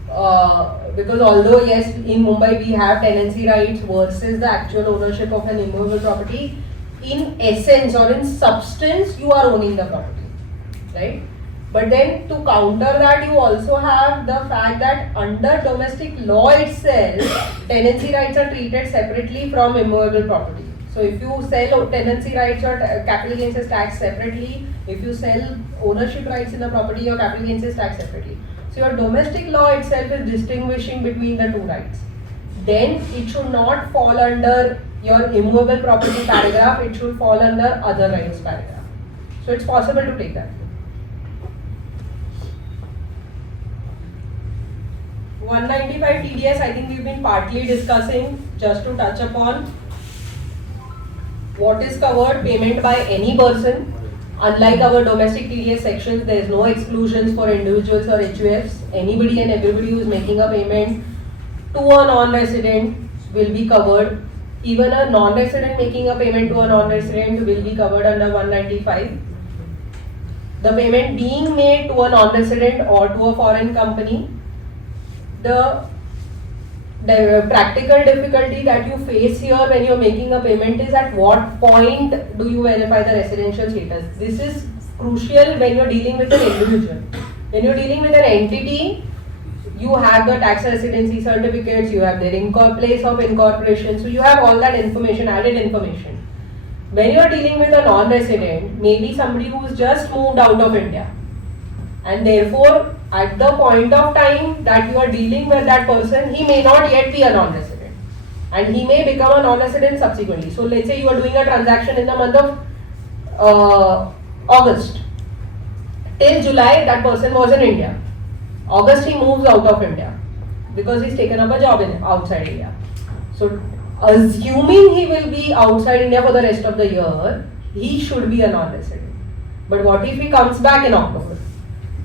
Because although yes, in Mumbai we have tenancy rights versus the actual ownership of an immovable property, in essence or in substance you are owning the property, right? But then to counter that, you also have the fact that under domestic law itself, tenancy rights are treated separately from immovable property. So if you sell tenancy rights, your capital gains is taxed separately. If you sell ownership rights in the property, your capital gains is taxed separately. So your domestic law itself is distinguishing between the two rights. Then it should not fall under your immovable property paragraph, it should fall under other rights paragraph. So it's possible to take that. 195 TDS, I think we've been partly discussing, just to touch upon what is covered, payment by any person. Unlike our domestic TDS sections, there is no exclusions for individuals or HUFs. Anybody and everybody who is making a payment to a non-resident will be covered. Even a non-resident making a payment to a non-resident will be covered under 195. The payment being made to a non-resident or to a foreign company, the practical difficulty that you face here when you're making a payment is at what point do you verify the residential status. This is crucial when you're dealing with an individual. When you're dealing with an entity, you have the tax residency certificates, you have their place of incorporation, so you have all that information, added information. When you're dealing with a non-resident, maybe somebody who's just moved out of India, and therefore at the point of time that you are dealing with that person, he may not yet be a non-resident and he may become a non-resident subsequently. So let's say you are doing a transaction in the month of August. Till July that person was in India. August he moves out of India because he's taken up a job outside India. So assuming he will be outside India for the rest of the year, he should be a non-resident. But what if he comes back in October?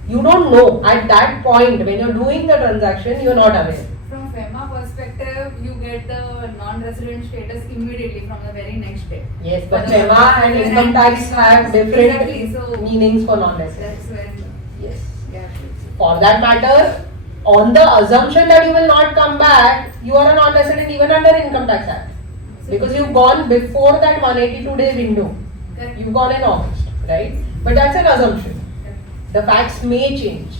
You don't know at that point when you're doing the transaction, you're not aware. From FEMA perspective, you get the non-resident status immediately from the very next day. Yes, but FEMA and income tax have different meanings for non-residents. That's when, Yes. yeah. For that matter, on the assumption that you will not come back, you are a non-resident even under Income Tax Act. Because you've gone before that 182-day window. Correct. You've gone in August, right? But that's an assumption. The facts may change.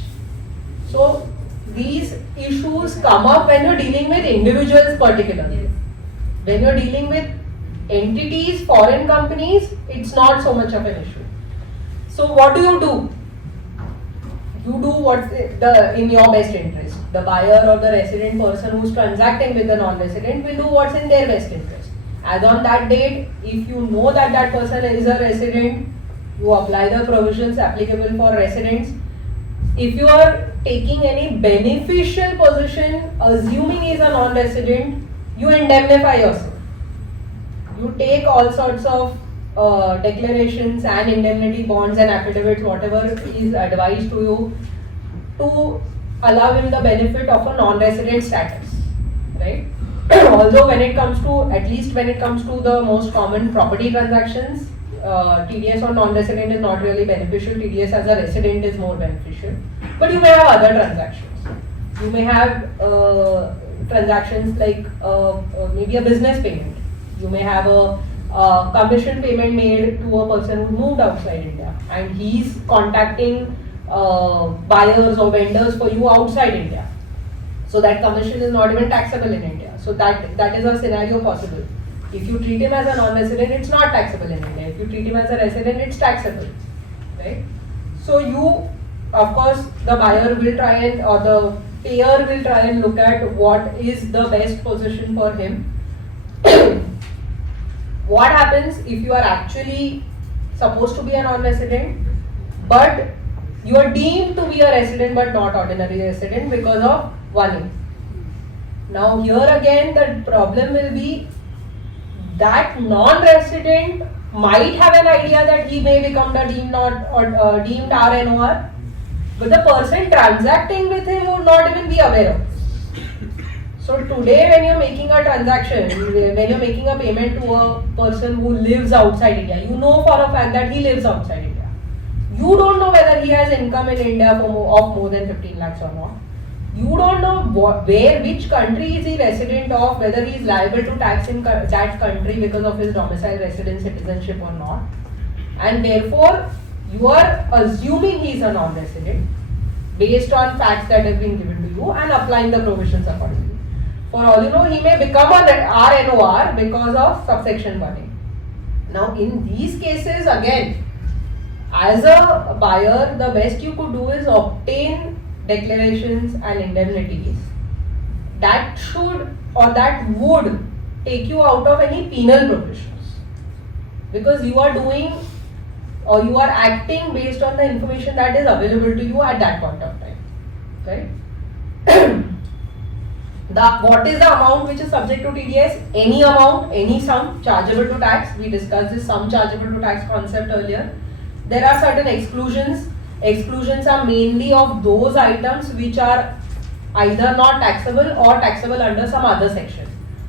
So these issues come up when you're dealing with individuals particularly. Yes. When you're dealing with entities, foreign companies, it's not so much of an issue. So what do? You do what's in your best interest. The buyer or the resident person who's transacting with the non-resident will do what's in their best interest. As on that date, if you know that that person is a resident, you apply the provisions applicable for residents. If you are taking any beneficial position, assuming he is a non-resident, you indemnify yourself. You take all sorts of declarations and indemnity bonds and affidavits, whatever is advised to you, to allow him the benefit of a non-resident status, right? Although when it comes to, at least when it comes to the most common property transactions, TDS on non-resident is not really beneficial. TDS as a resident is more beneficial. But you may have other transactions. You may have transactions like maybe a business payment. You may have a commission payment made to a person who moved outside India and he's contacting buyers or vendors for you outside India. So that commission is not even taxable in India. So that is a scenario possible. If you treat him as a non-resident, it's not taxable in India. If you treat him as a resident, it's taxable, right? So you, of course, the buyer will try and, or the payer will try and look at what is the best position for him. What happens if you are actually supposed to be a non-resident, but you are deemed to be a resident but not ordinary resident because of 1A? Now here again the problem will be that non-resident might have an idea that he may become the deemed RNOR, but the person transacting with him would not even be aware of this. So today when you're making a transaction, when you're making a payment to a person who lives outside India, you know for a fact that he lives outside India. You don't know whether he has income in India of more than 15 lakhs or not. You don't know which country is he resident of, whether he is liable to tax in that country because of his domicile, residence, citizenship or not. And therefore, you are assuming he is a non-resident based on facts that have been given to you and applying the provisions accordingly. For all you know, he may become an RNOR because of subsection 1A. Now, in these cases, again, as a buyer, the best you could do is obtain declarations and indemnities that should or that would take you out of any penal provisions, because you are doing or you are acting based on the information that is available to you at that point of time, right? What is the amount which is subject to TDS? Any amount, any sum chargeable to tax. We discussed this sum chargeable to tax concept earlier. There are certain exclusions. Exclusions are mainly of those items which are either not taxable or taxable under some other section.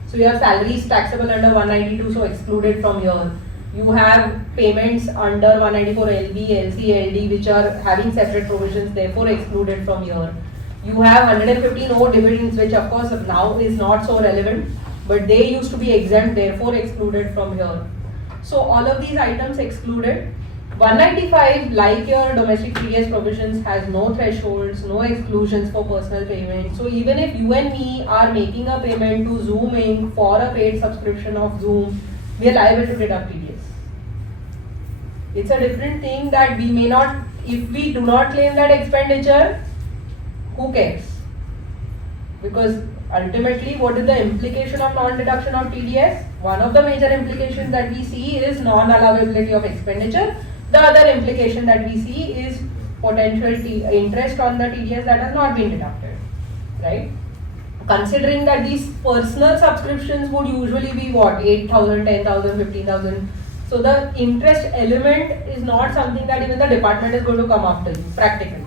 So you have salaries taxable under 192, so excluded from here. You have payments under 194 LB, LC, LD, which are having separate provisions, therefore excluded from here. You have 115 O dividends, which of course now is not so relevant, but they used to be exempt, therefore excluded from here. So all of these items excluded. 195, like your domestic TDS provisions, has no thresholds, no exclusions for personal payment. So even if you and me are making a payment to Zoom Inc. for a paid subscription of Zoom, we are liable to deduct TDS. It's a different thing that we may not, if we do not claim that expenditure, who cares? Because ultimately, what is the implication of non-deduction of TDS? One of the major implications that we see is non-allowability of expenditure. The other implication that we see is potential interest on the TDS that has not been deducted, right? Considering that these personal subscriptions would usually be what, 8,000, 10,000, 15,000. So the interest element is not something that even the department is going to come after you, practically.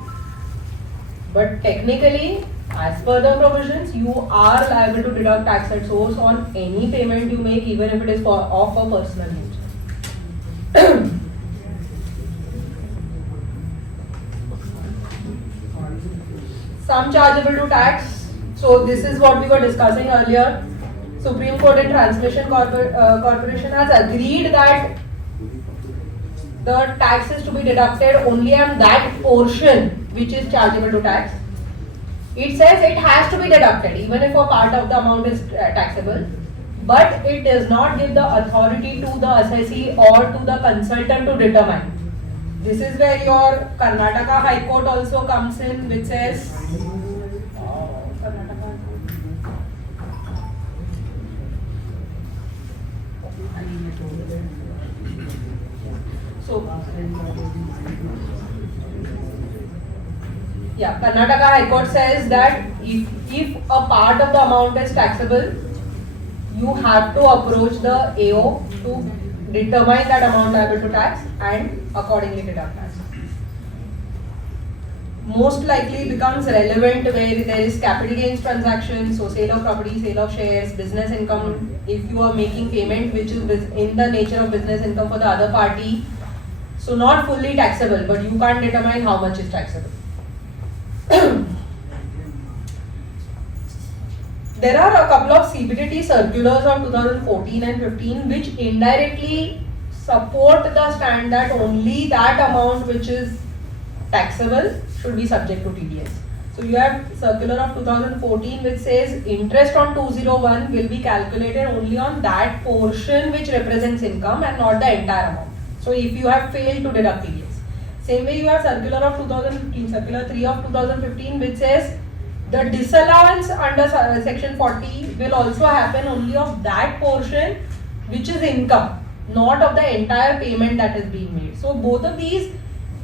But technically, as per the provisions, you are liable to deduct tax at source on any payment you make, even if it is of a personal nature. Sum chargeable to tax. So this is what we were discussing earlier. Supreme Court and Transmission Corporation has agreed that the tax is to be deducted only on that portion which is chargeable to tax. It says it has to be deducted even if a part of the amount is taxable, but it does not give the authority to the assessee or to the consultant to determine. This is where your Karnataka High Court also comes in, which says Karnataka High Court says that if a part of the amount is taxable, you have to approach the AO to determine that amount liable to tax and accordingly deduct tax. Most likely becomes relevant where there is capital gains transactions, so sale of property, sale of shares, business income. If you are making payment which is in the nature of business income for the other party, so not fully taxable, but you can't determine how much is taxable. There are a couple of CBDT circulars of 2014 and 15 which indirectly support the stand that only that amount which is taxable should be subject to TDS. So you have circular of 2014 which says interest on 201 will be calculated only on that portion which represents income and not the entire amount. So if you have failed to deduct TDS. Same way you have circular of 2015, circular 3 of 2015 which says the disallowance under section 40 will also happen only of that portion which is income, not of the entire payment that is being made. So both of these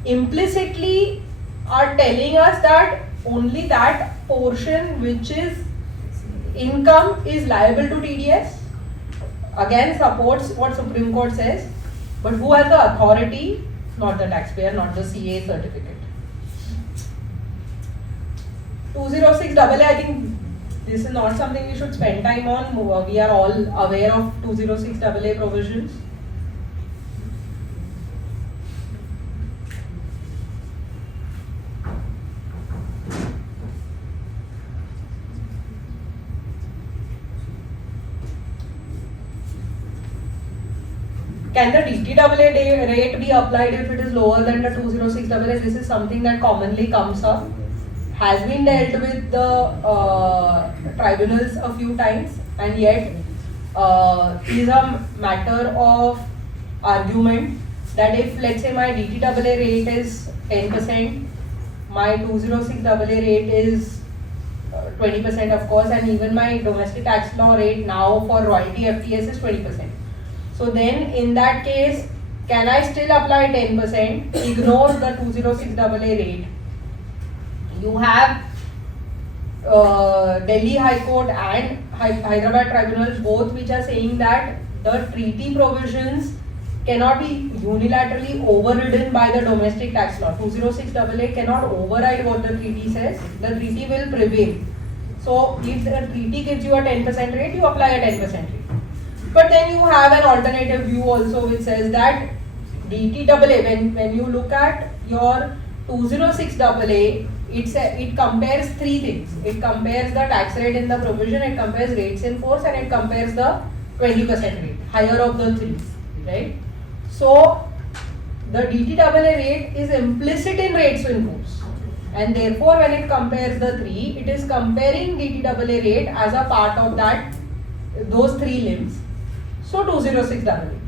implicitly are telling us that only that portion which is income is liable to TDS. Again, supports what Supreme Court says, but who has the authority? Not the taxpayer, not the CA certificate. 206AA, I think this is not something we should spend time on. We are all aware of 206AA provisions. Can the DTAA rate be applied if it is lower than the 206AA? This is something that commonly comes up. Has been dealt with the tribunals a few times, and yet is a matter of argument that if, let's say, my DTAA rate is 10%, my 206AA rate is 20% of course, and even my domestic tax law rate now for royalty FTS is 20%. So then in that case, can I still apply 10%, ignore the 206AA rate? You have Delhi High Court and Hyderabad tribunals both which are saying that the treaty provisions cannot be unilaterally overridden by the domestic tax law. 206AA cannot override what the treaty says. The treaty will prevail. So if the treaty gives you a 10% rate, you apply a 10% rate. But then you have an alternative view also which says that DTAA, when you look at your 206AA, it compares three things. It compares the tax rate in the provision, it compares rates in force, and it compares the 20% rate, higher of the three, right? So the DTAA rate is implicit in rates in force, and therefore when it compares the three, it is comparing DTAA rate as a part of that, those three limbs. So 206AA.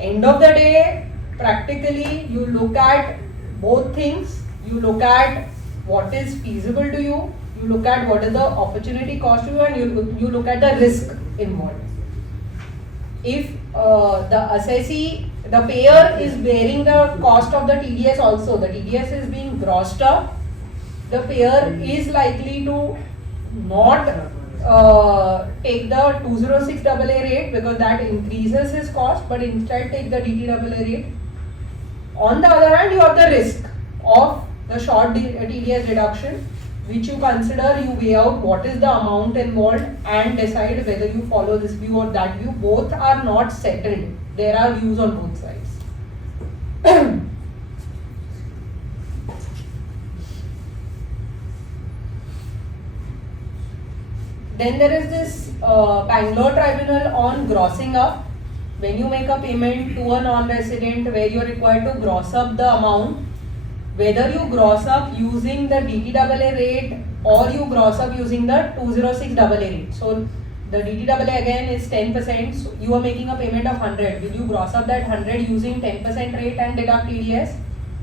End of the day, practically you look at both things. You look at what is feasible to you, you look at what is the opportunity cost to you, and you look at the risk involved. If the assessee, the payer is bearing the cost of the TDS also, the TDS is being grossed up, the payer is likely to not take the 206AA rate because that increases his cost, but instead take the DTAA rate. On the other hand, you have the risk of the short TDS deduction, which you consider, you weigh out what is the amount involved and decide whether you follow this view or that view. Both are not settled. There are views on both sides. Then there is this Bangalore tribunal on grossing up. When you make a payment to a non-resident where you are required to gross up the amount, whether you gross up using the DTAA rate or you gross up using the 206AA rate. So the DTAA again is 10%, so you are making a payment of 100. Will you gross up that 100 using 10% rate and deduct TDS?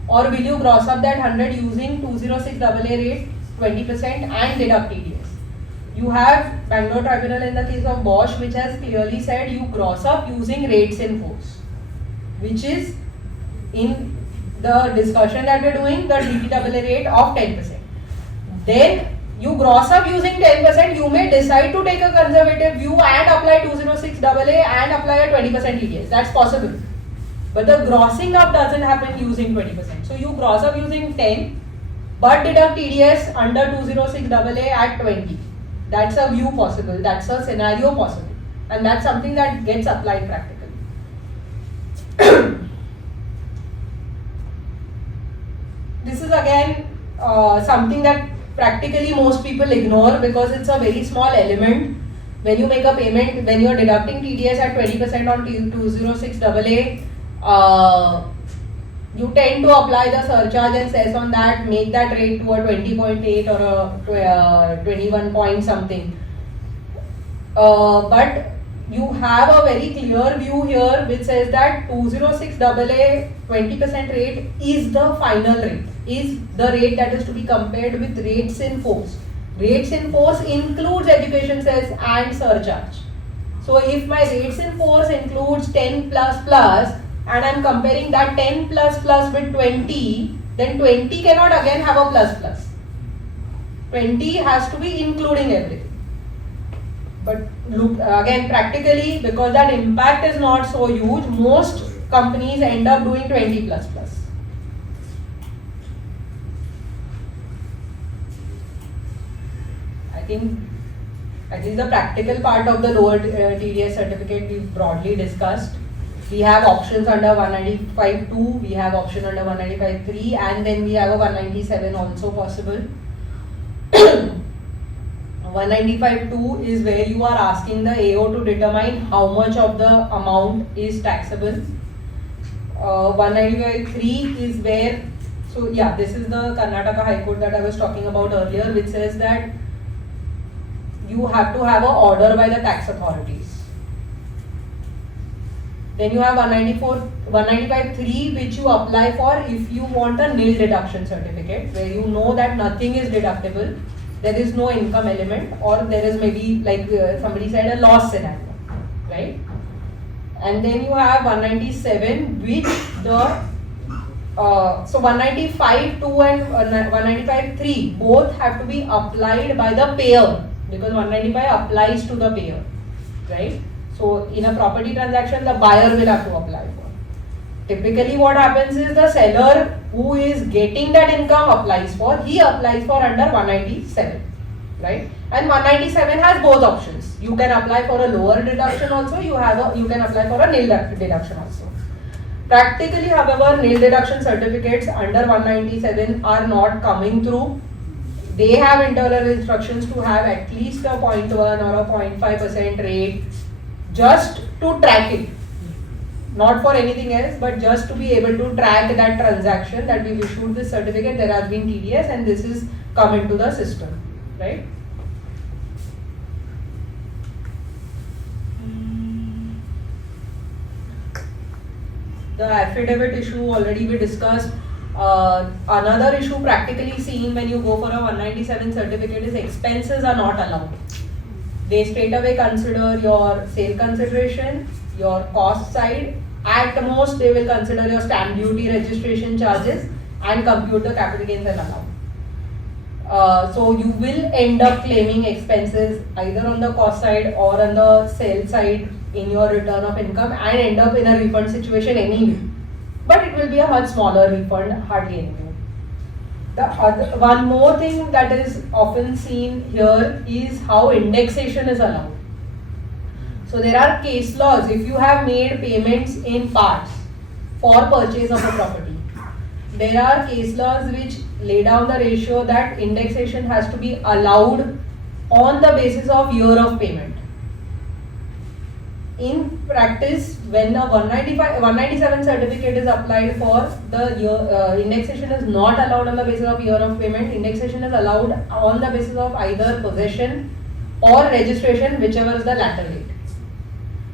Or will you gross up that 100 using 206AA rate 20% and deduct TDS? You have Bangalore tribunal in the case of Bosch, which has clearly said you gross up using rates in force, which is in the discussion that we are doing, the DTAA rate of 10%. Then you gross up using 10%, you may decide to take a conservative view and apply 206AA and apply a 20% TDS. That's possible. But the grossing up doesn't happen using 20%. So you gross up using 10, but deduct TDS under 206AA at 20. That's a view possible, that's a scenario possible, and that's something that gets applied practically. This is again something that practically most people ignore because it's a very small element. When you make a payment, when you are deducting TDS at 20% on 206AA, you tend to apply the surcharge and cess on that, make that rate to a 20.8 or a 21 point something. But you have a very clear view here which says that 206AA 20% rate is the final rate, is the rate that is to be compared with rates in force. Rates in force includes education cess and surcharge. So if my rates in force includes 10 plus plus, and I am comparing that 10 plus plus with 20, then 20 cannot again have a plus plus. 20 has to be including everything. But look again practically, because that impact is not so huge, most companies end up doing 20 plus plus. I think the practical part of the lower TDS certificate we've broadly discussed. We have options under 195.2, we have option under 195.3, and then we have a 197 also possible. 195.2 is where you are asking the AO to determine how much of the amount is taxable. 195.3 is where, so yeah, this is the Karnataka High Court that I was talking about earlier, which says that you have to have an order by the tax authorities. Then you have 195.3, which you apply for if you want a nil deduction certificate, where you know that nothing is deductible, there is no income element, or there is maybe, like somebody said, a loss scenario, right? And then you have 197, which the so 195.2 and 195.3 both have to be applied by the payer, because 195 applies to the payer, right? So in a property transaction, the buyer will have to apply for. Typically what happens is the seller who is getting that income applies for, he applies for under 197. right? And 197 has both options. You can apply for a lower deduction also, you can apply for a nil deduction also. Practically, however, nil deduction certificates under 197 are not coming through. They have internal instructions to have at least a 0.1 or a 0.5% rate just to track it. Not for anything else, but just to be able to track that transaction that we've issued this certificate, there has been TDS and this is come into the system, right? The affidavit issue already we discussed. Another issue practically seen when you go for a 197 certificate is expenses are not allowed. They straight away consider your sale consideration, your cost side. At most, they will consider your stamp duty registration charges and compute the capital gains and allowance. So you will end up claiming expenses either on the cost side or on the sale side in your return of income and end up in a refund situation anyway. But it will be a much smaller refund, hardly anything. One more thing that is often seen here is how indexation is allowed. So there are case laws. If you have made payments in parts for purchase of a property, there are case laws which lay down the ratio that indexation has to be allowed on the basis of year of payment. In practice, when a 197 certificate is applied for, the year, indexation is not allowed on the basis of year of payment. Indexation is allowed on the basis of either possession or registration, whichever is the latter date.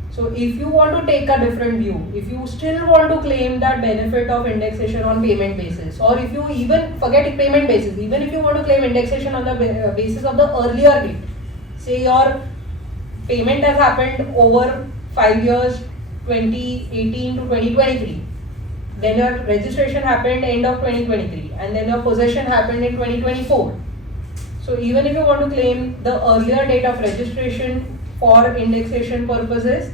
So if you want to take a different view, if you still want to claim that benefit of indexation on payment basis, or if you even forget payment basis, even if you want to claim indexation on the basis of the earlier date, say your payment has happened over 5 years, 2018 to 2023, then your registration happened end of 2023, and then your possession happened in 2024. So even if you want to claim the earlier date of registration for indexation purposes,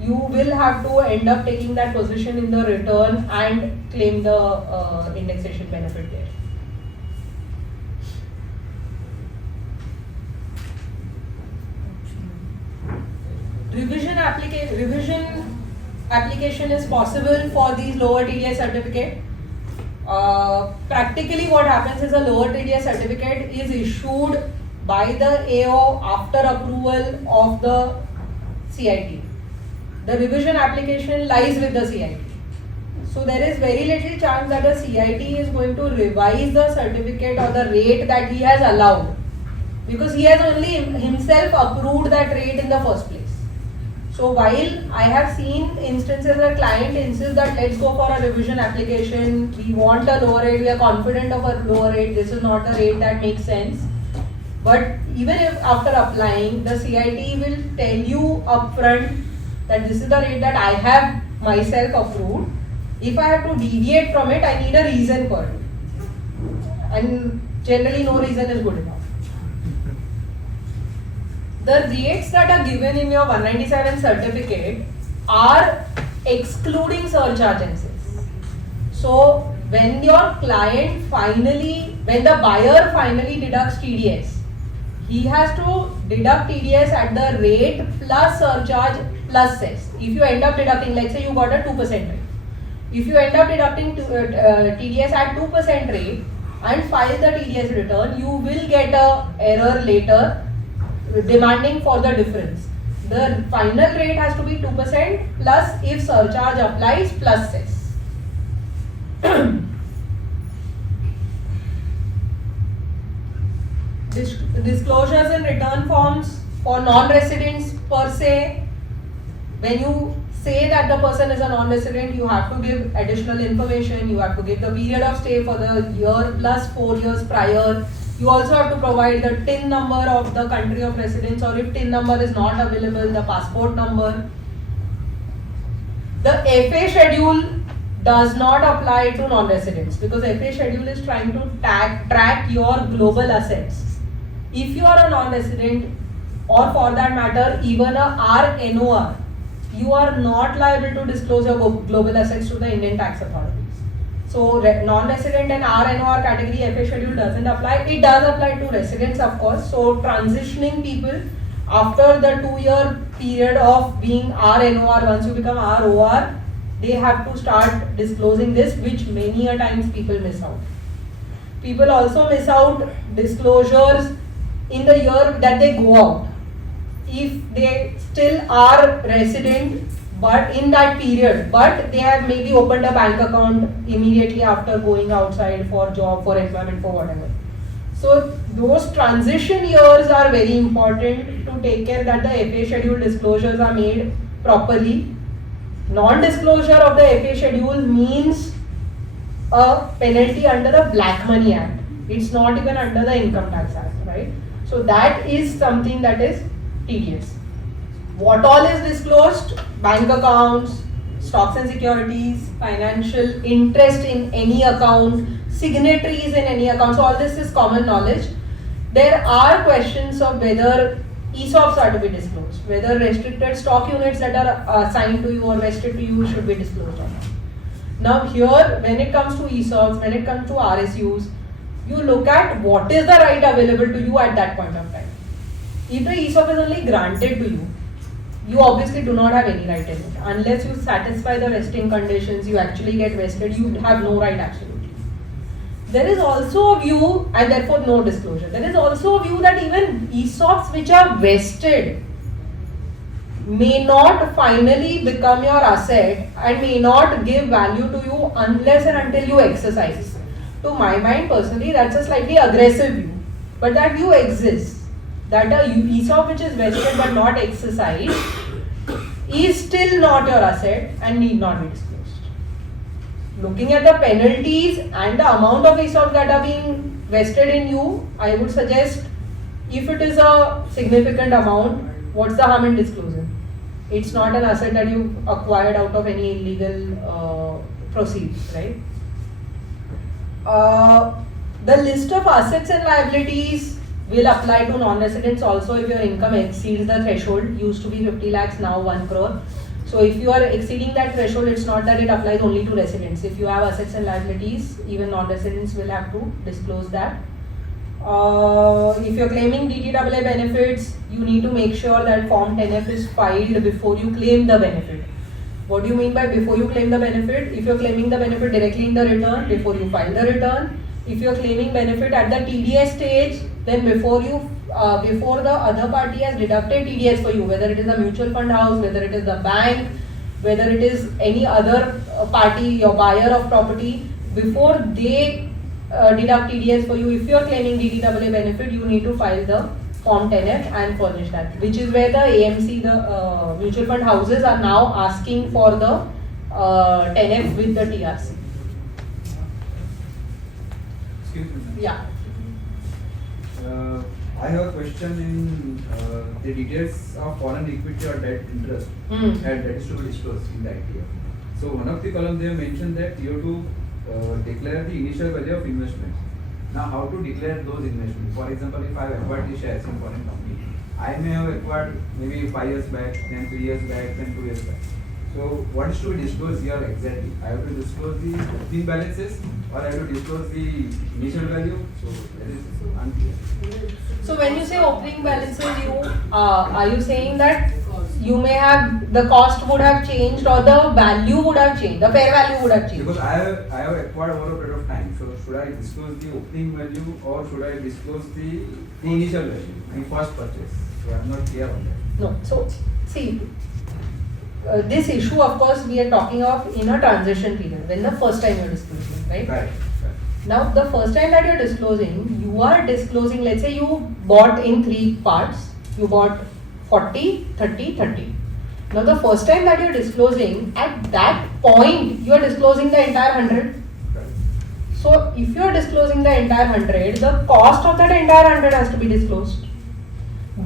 you will have to end up taking that position in the return and claim the indexation benefit there. Revision application is possible for these lower TDS certificate. Practically what happens is a lower TDS certificate is issued by the AO after approval of the CIT. The revision application lies with the CIT. So there is very little chance that the CIT is going to revise the certificate or the rate that he has allowed, because he has only himself approved that rate in the first place. So while I have seen instances where client insists that let's go for a revision application, we want a lower rate, we are confident of a lower rate, this is not the rate that makes sense. But even if after applying, the CIT will tell you upfront that this is the rate that I have myself approved. If I have to deviate from it, I need a reason for it. And generally no reason is good enough. The rates that are given in your 197 certificate are excluding surcharge and cess. So when your client when the buyer finally deducts TDS, he has to deduct TDS at the rate plus surcharge plus cess. If you end up deducting, let's say you got a 2% rate. If you end up deducting TDS at 2% rate and file the TDS return, you will get an error later demanding for the difference. The final rate has to be 2% plus if surcharge applies plus cess. Disclosures and return forms for non-residents per se. When you say that the person is a non-resident, you have to give additional information. You have to give the period of stay for the year plus 4 years prior. You also have to provide the TIN number of the country of residence, or if TIN number is not available, the passport number. The FA schedule does not apply to non-residents because FA schedule is trying to track your global assets. If you are a non-resident, or for that matter even a RNOR, you are not liable to disclose your global assets to the Indian tax authorities. So non-resident and RNOR category FA schedule doesn't apply. It does apply to residents, of course. So transitioning people after the 2-year period of being RNOR, once you become ROR, they have to start disclosing this, which many a times people miss out. People also miss out disclosures in the year that they go out. If they still are resident but in that period, but they have maybe opened a bank account immediately after going outside for job, for employment, for whatever. So those transition years are very important to take care that the FA schedule disclosures are made properly. Non-disclosure of the FA schedule means a penalty under the Black Money Act. It's not even under the Income Tax Act, right? So that is something that is tedious. What all is disclosed? Bank accounts, stocks and securities, financial interest in any account, signatories in any account. So all this is common knowledge. There are questions of whether ESOPs are to be disclosed, whether restricted stock units that are assigned to you or vested to you should be disclosed or not. Now here, when it comes to ESOPs, when it comes to RSUs, you look at what is the right available to you at that point of time. If the ESOP is only granted to you, you obviously do not have any right in it. Unless you satisfy the vesting conditions, you actually get vested, you have no right absolutely. There is also a view, and therefore no disclosure, there is also a view that even ESOPs which are vested may not finally become your asset and may not give value to you unless and until you exercise. To my mind personally, that's a slightly aggressive view, but that view exists. That a ESOP which is vested but not exercised is still not your asset and need not be disclosed. Looking at the penalties and the amount of ESOP that are being vested in you, I would suggest if it is a significant amount, what's the harm in disclosing? It's not an asset that you acquired out of any illegal proceeds, right? The list of assets and liabilities will apply to non-residents also if your income exceeds the threshold. Used to be 50 lakhs, now 1 crore. So if you are exceeding that threshold, it's not that it applies only to residents. If you have assets and liabilities, even non-residents will have to disclose that. If you're claiming DTAA benefits, you need to make sure that Form 10F is filed before you claim the benefit. What do you mean by before you claim the benefit? If you're claiming the benefit directly in the return, before you file the return. If you're claiming benefit at the TDS stage, then before the other party has deducted TDS for you, whether it is a mutual fund house, whether it is the bank, whether it is any other party, your buyer of property, before they deduct TDS for you, if you are claiming DTAA benefit, you need to file the Form 10F and furnish that, which is where the AMC, the mutual fund houses are now asking for the 10F with the TRC. Excuse me. Yeah. I have a question in the details of foreign equity or debt interest and that is to be disclosed in the ITR. So one of the columns they have mentioned that you have to declare the initial value of investment. Now how to declare those investments? For example, if I have acquired the shares in foreign company, I may have acquired maybe 5 years back, then 3 years back, then 2 years back. So what is to be disclosed here exactly? I have to disclose the opening balances or I have to disclose the initial value? So that is unclear. So when you say opening balances, are you saying that you may have, the cost would have changed or the value would have changed, the fair value would have changed? Because I have acquired over a period of time. So should I disclose the opening value or should I disclose the initial value, my first purchase? So I am not clear on that. No. So see, this issue of course we are talking of in a transition period, when the first time you are disclosing, right? Right. Now the first time that you are disclosing, let's say you bought in 3 parts, you bought 40, 30, 30. Now the first time that you are disclosing, at that point you are disclosing the entire 100. Right. So if you are disclosing the entire 100, the cost of that entire 100 has to be disclosed.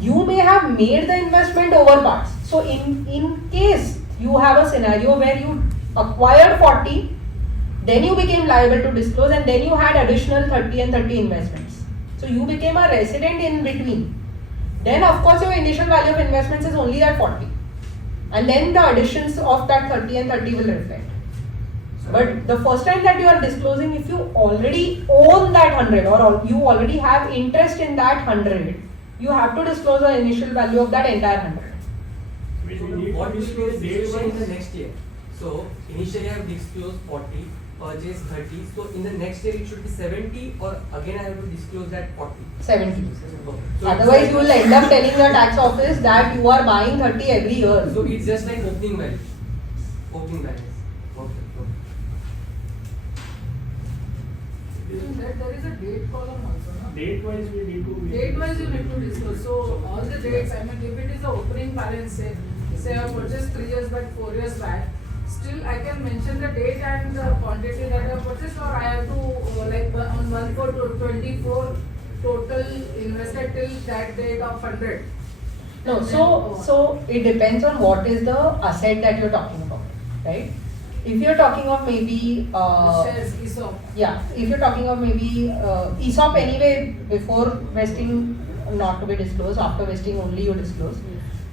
You may have made the investment over parts. So in case you have a scenario where you acquired 40, then you became liable to disclose and then you had additional 30 and 30 investments. So you became a resident in between. Then of course your initial value of investments is only that 40. And then the additions of that 30 and 30 will reflect. But the first time that you are disclosing, if you already own that 100 or you already have interest in that 100, you have to disclose the initial value of that entire 100. What will be the situation in the next year? So initially I have disclosed 40, purchase 30. So in the next year it should be 70, or again I have to disclose that 40. 70. Okay. So Otherwise, you will end up telling the tax office that you are buying 30 every year. So it's just like opening value. Opening balance. Okay. There is a date column also, no? Date wise we need to. Date wise you need to disclose. So all the dates, I mean, if it is the opening balance, say I purchased 3 years back, 4 years back, still I can mention the date and the quantity that I have purchased, or I have to like on 1/4/24 total invested till that date of 100. No, so it depends on what is the asset that you're talking about, right? If you're talking of maybe shares, ESOP. Yeah, if you're talking of maybe ESOP anyway, before vesting not to be disclosed, after vesting only you disclose.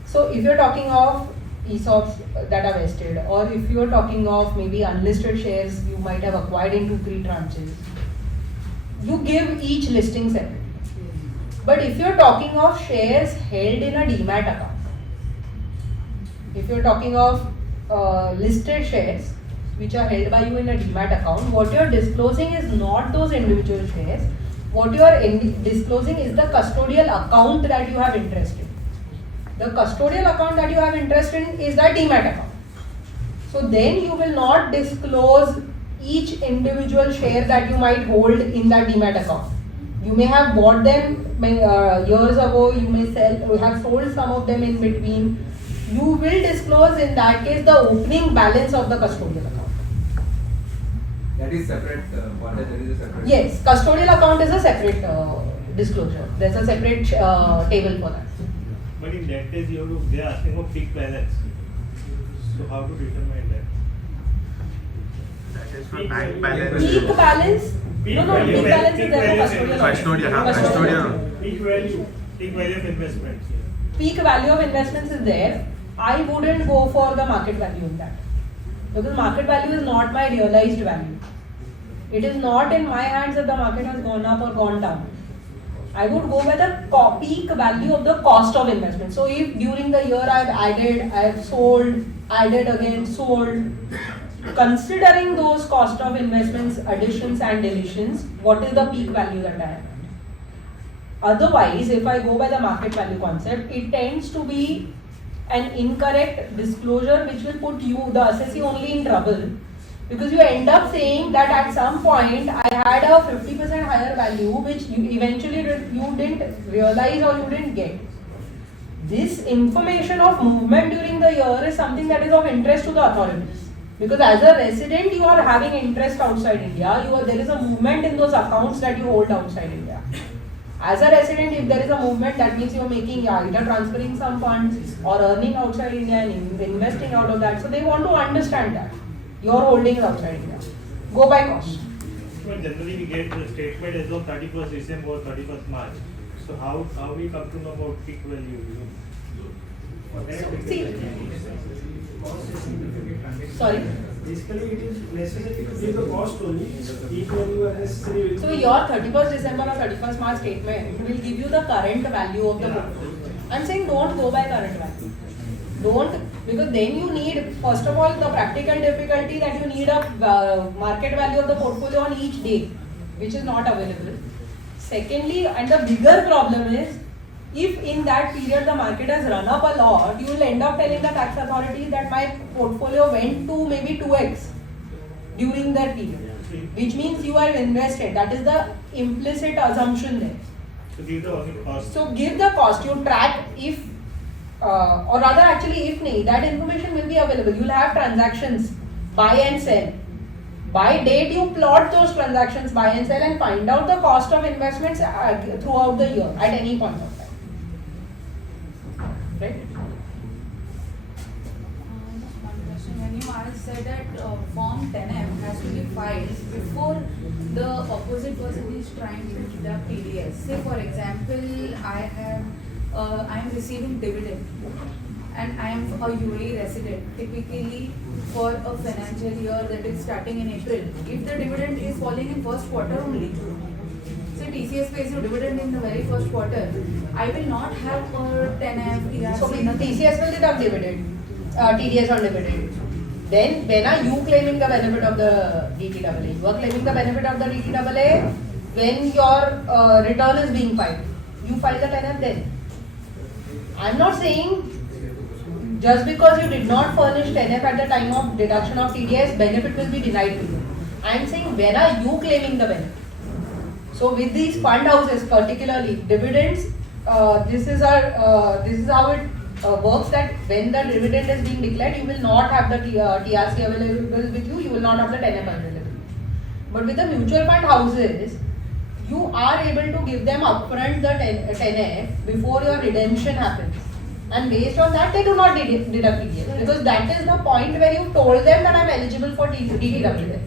So if you're talking of ESOPs that are vested, or if you're talking of maybe unlisted shares you might have acquired into 3 tranches, you give each listing separately. But if you're talking of shares held in a demat account, if you're talking of listed shares which are held by you in a demat account, what you're disclosing is not those individual shares. What you are disclosing is the custodial account that you have interest in. The custodial account that you have interest in is that demat account. So then you will not disclose each individual share that you might hold in that demat account. You may have bought them years ago, you may have sold some of them in between. You will disclose in that case the opening balance of the custodial account. That is separate, for that there is a separate. Yes, custodial account is a separate disclosure. There's a separate table for that. But in that case, they are asking for peak balance. So how to determine that? That is for bank balance. Peak balance? No, peak balance is there for custodial. Custodial. Peak value. Peak value of investments. Peak value of investments is there. I wouldn't go for the market value in that. Because market value is not my realized value. It is not in my hands that the market has gone up or gone down. I would go by the peak value of the cost of investment. So if during the year I've added, I've sold, added again, sold, considering those cost of investments, additions and deletions, what is the peak value that I have? Otherwise, if I go by the market value concept, it tends to be an incorrect disclosure which will put you, the assessee, only in trouble. Because you end up saying that at some point I had a 50% higher value which you eventually you didn't realize or you didn't get. This information of movement during the year is something that is of interest to the authorities. Because as a resident you are having interest outside India, there is a movement in those accounts that you hold outside India. As a resident, if there is a movement, that means you are making either transferring some funds or earning outside India and investing out of that. So they want to understand that. Your holdings outside India. Go by cost. Well, generally we get the statement as of 31st December or 31st March. So how we come to know about peak value? Sorry. Basically, it is necessary to give the cost only. Peak value are necessary. So your 31st December or 31st March statement will give you the current value of the portfolio. I'm saying don't go by current value. Don't, because then you need, first of all, the practical difficulty that you need a market value of the portfolio on each day, which is not available. Secondly, and the bigger problem is, if in that period the market has run up a lot, you will end up telling the tax authorities that my portfolio went to maybe 2x during that period, which means you are invested. That is the implicit assumption there. So give the cost. So give the cost. You track if, or rather actually if nahi, that information will be available. You will have transactions, buy and sell. By date you plot those transactions, buy and sell, and find out the cost of investments throughout the year at any point of time. Right? When you said that Form 10F has to be filed before the opposite person is trying to deduct TDS. Say for example, I am receiving dividend and I am a UAE resident, typically for a financial year that is starting in April, if the dividend is falling in first quarter only, say TCS pays you dividend in the very first quarter, I will not have a 10F, TRC, So nothing. TCS will deduct dividend, TDS on dividend. Then when are you claiming the benefit of the DTAA? You are claiming the benefit of the DTAA when your return is being filed. You file the 10F then. I am not saying just because you did not furnish 10F at the time of deduction of TDS, benefit will be denied to you. I am saying when are you claiming the benefit? So with these fund houses, particularly dividends, this is how it works, that when the dividend is being declared, you will not have the TRC available with you, you will not have the 10F available. But with the mutual fund houses, you are able to give them upfront the 10F before your redemption happens. And based on that, they do not deduct TDS, because that is the point where you told them that I am eligible for DTAA.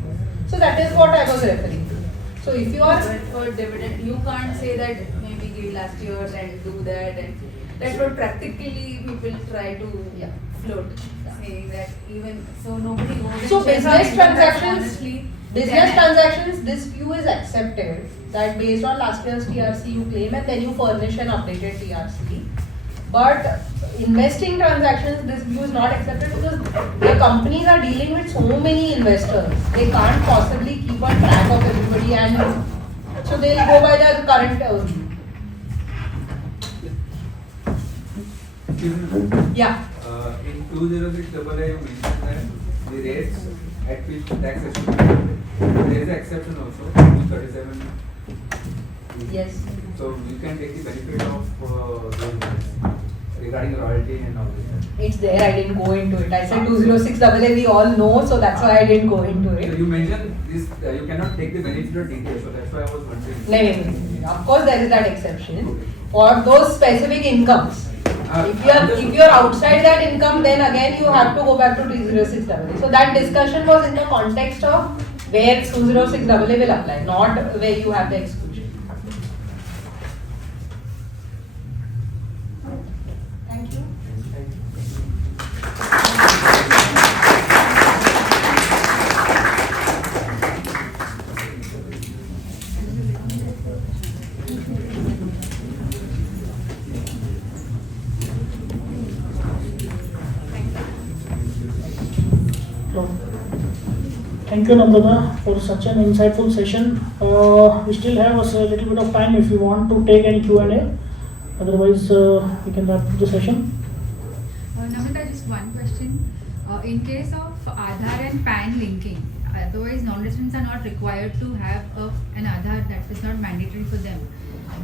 So that is what I was referring to. So if you are for dividend, you can't say that maybe give last year and do that, and that's what practically people try to float, saying that even so nobody goes. So business transactions, honestly, this view is accepted that based on last year's TRC you claim and then you furnish an updated TRC. But investing transactions, this view is not accepted because the companies are dealing with so many investors. They can't possibly keep on track of everybody, and so they'll go by the current Yeah. In 206 AA, you mentioned that the rates at which taxation, there is an exception also, 37. Yes. So you can take the benefit of those rates regarding royalty and all this. It's there, I didn't go into it. I said 206 AA, we all know, so that's why I didn't go into it. So you mentioned this, you cannot take the benefit of DTA, so that's why I was wondering. No. Of course, there is that exception for those specific incomes. If you are outside that income, then again you have to go back to 206 AA. So that discussion was in the context of where 206 AA will apply, not where you have the exclusion. Thank you. Thank you, Namrata, for such an insightful session. We still have a little bit of time if you want to take any Q&A. Otherwise, we can wrap up the session. Namrata, just one question. In case of Aadhaar and PAN linking, otherwise non-residents are not required to have an Aadhaar, that is not mandatory for them.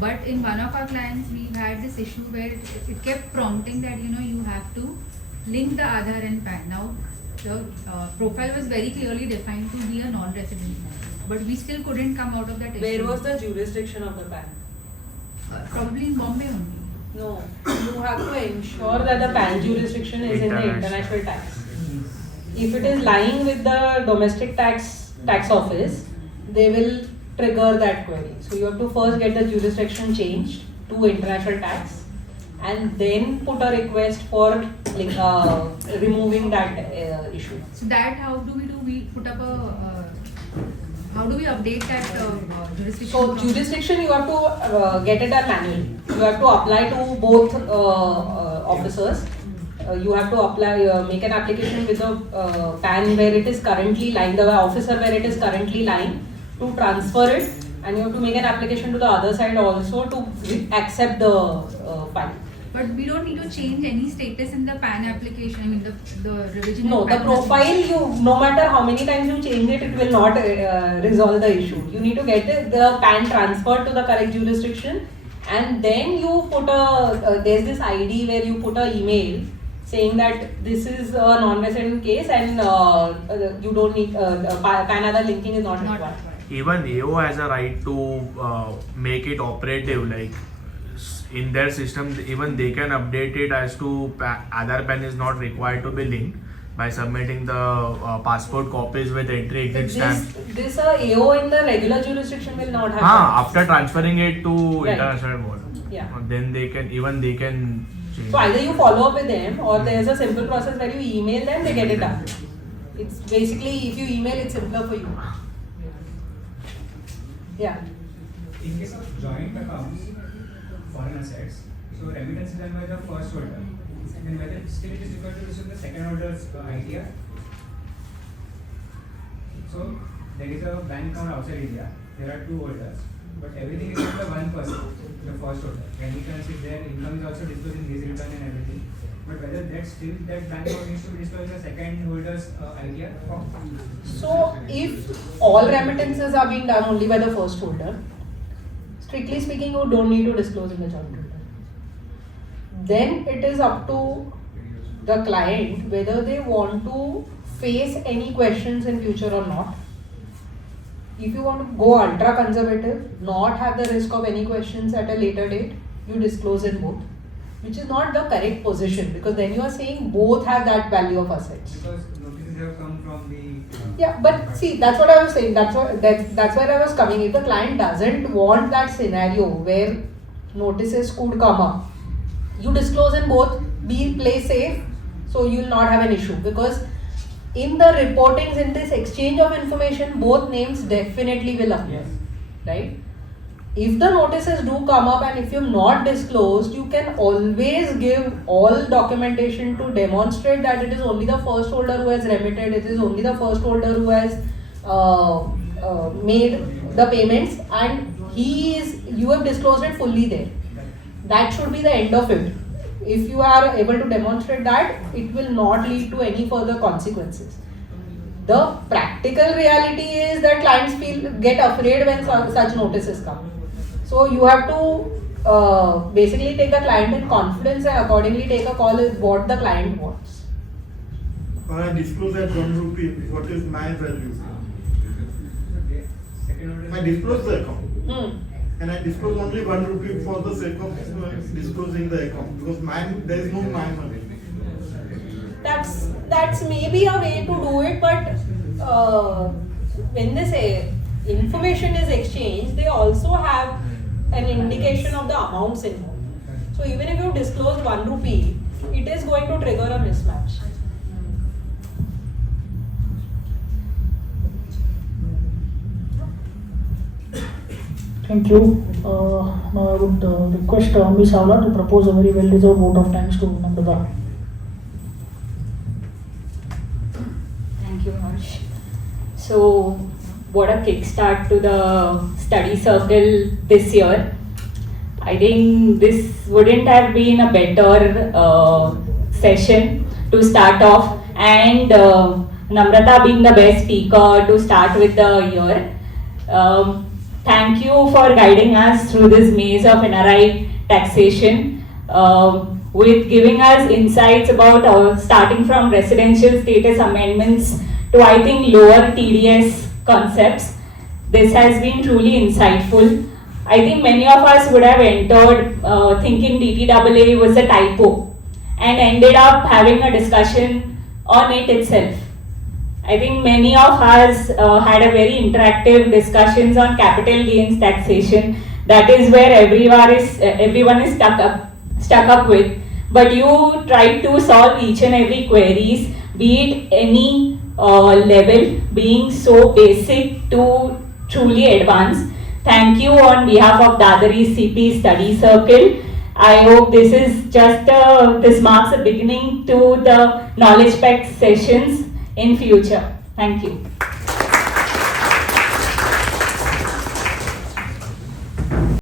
But in one of our clients, we had this issue where it kept prompting that you have to link the Aadhaar and PAN. Now, the profile was very clearly defined to be a non-resident, but we still couldn't come out of that issue. Where was the jurisdiction of the PAN? Probably in Bombay only. No, you have to ensure that the PAN jurisdiction is in the international tax. If it is lying with the domestic tax office, they will trigger that query. So you have to first get the jurisdiction changed to international tax, and then put a request for removing that issue. So that how do we do? We put up how do we update that jurisdiction? So jurisdiction you have to get it done manually. You have to apply to both officers. You have to apply, make an application with the PAN where it is currently lying, the officer where it is currently lying, to transfer it, and you have to make an application to the other side also to accept the file. But we don't need to change any status in the PAN application. I mean the revision. No, the profile, no matter how many times you change it, it will not resolve the issue. You need to get the PAN transferred to the correct jurisdiction, and then you put there's this ID where you put an email saying that this is a non-resident case and you don't need PAN Aadhaar linking is not required. Even AO has a right to make it operative, like in their system, even they can update it as to Aadhaar PAN is not required to be linked by submitting the passport copies with entry exit stamp. This AO in the regular jurisdiction will not have. After transferring it to international board, Yeah. then they can So either you follow up with them or there's a simple process where you email them, they get it done. It's basically, if you email, it's simpler for you. Yeah. In case of joint accounts, foreign assets, so remittance is done by the first holder. Then whether still it is required to receive the second holder's ITR. So there is a bank account outside India. There are two holders, but everything is on the one person, the first holder. Remittance is there, income is also disclosed in his return and everything. But whether that still that bank account needs to be disclosed in the second holder's ITR. So if all remittances are being done only by the first holder, strictly speaking, you don't need to disclose in the joint holder. Then it is up to the client whether they want to face any questions in future or not. If you want to go ultra conservative, not have the risk of any questions at a later date, you disclose in both, which is not the correct position, because then you are saying both have that value of assets. Because notices have come from the Yeah, but see, that's what I was saying. That's where I was coming. If the client doesn't want that scenario where notices could come up, you disclose in both. Play safe, so you will not have an issue, because in the reportings, in this exchange of information, both names definitely will appear, right? If the notices do come up and if you have not disclosed, you can always give all documentation to demonstrate that it is only the first holder who has remitted, it is only the first holder who has made the payments, and you have disclosed it fully there. That should be the end of it. If you are able to demonstrate that, it will not lead to any further consequences. The practical reality is that clients get afraid when such notices come. So you have to basically take the client in confidence and accordingly take a call with what the client wants. When I disclose at 1 rupee, what is my value? I disclose the account. And I disclose only 1 rupee for the sake of disclosing the account, because there is no my money. That's maybe a way to do it, but when they say information is exchanged, they also have an indication of the amounts involved. So even if you disclose 1 rupee, it is going to trigger a mismatch. Thank you. Now I would request Ms. Savla to propose a very well-deserved vote of thanks to Namrata. Thank you, Harsh. So, what a kickstart to the study circle this year. I think this wouldn't have been a better session to start off, and Namrata being the best speaker to start with the year. Thank you for guiding us through this maze of NRI taxation, with giving us insights about starting from residential status amendments to, I think, lower TDS concepts. This has been truly insightful. I think many of us would have entered thinking DTAA was a typo and ended up having a discussion on it itself. I think many of us had a very interactive discussions on capital gains taxation. That is where everyone is stuck up with. But you tried to solve each and every queries, be it any level, being so basic to truly advanced. Thank you on behalf of Dadari CP Study Circle. I hope this is just this marks a beginning to the knowledge packed sessions in future. Thank you.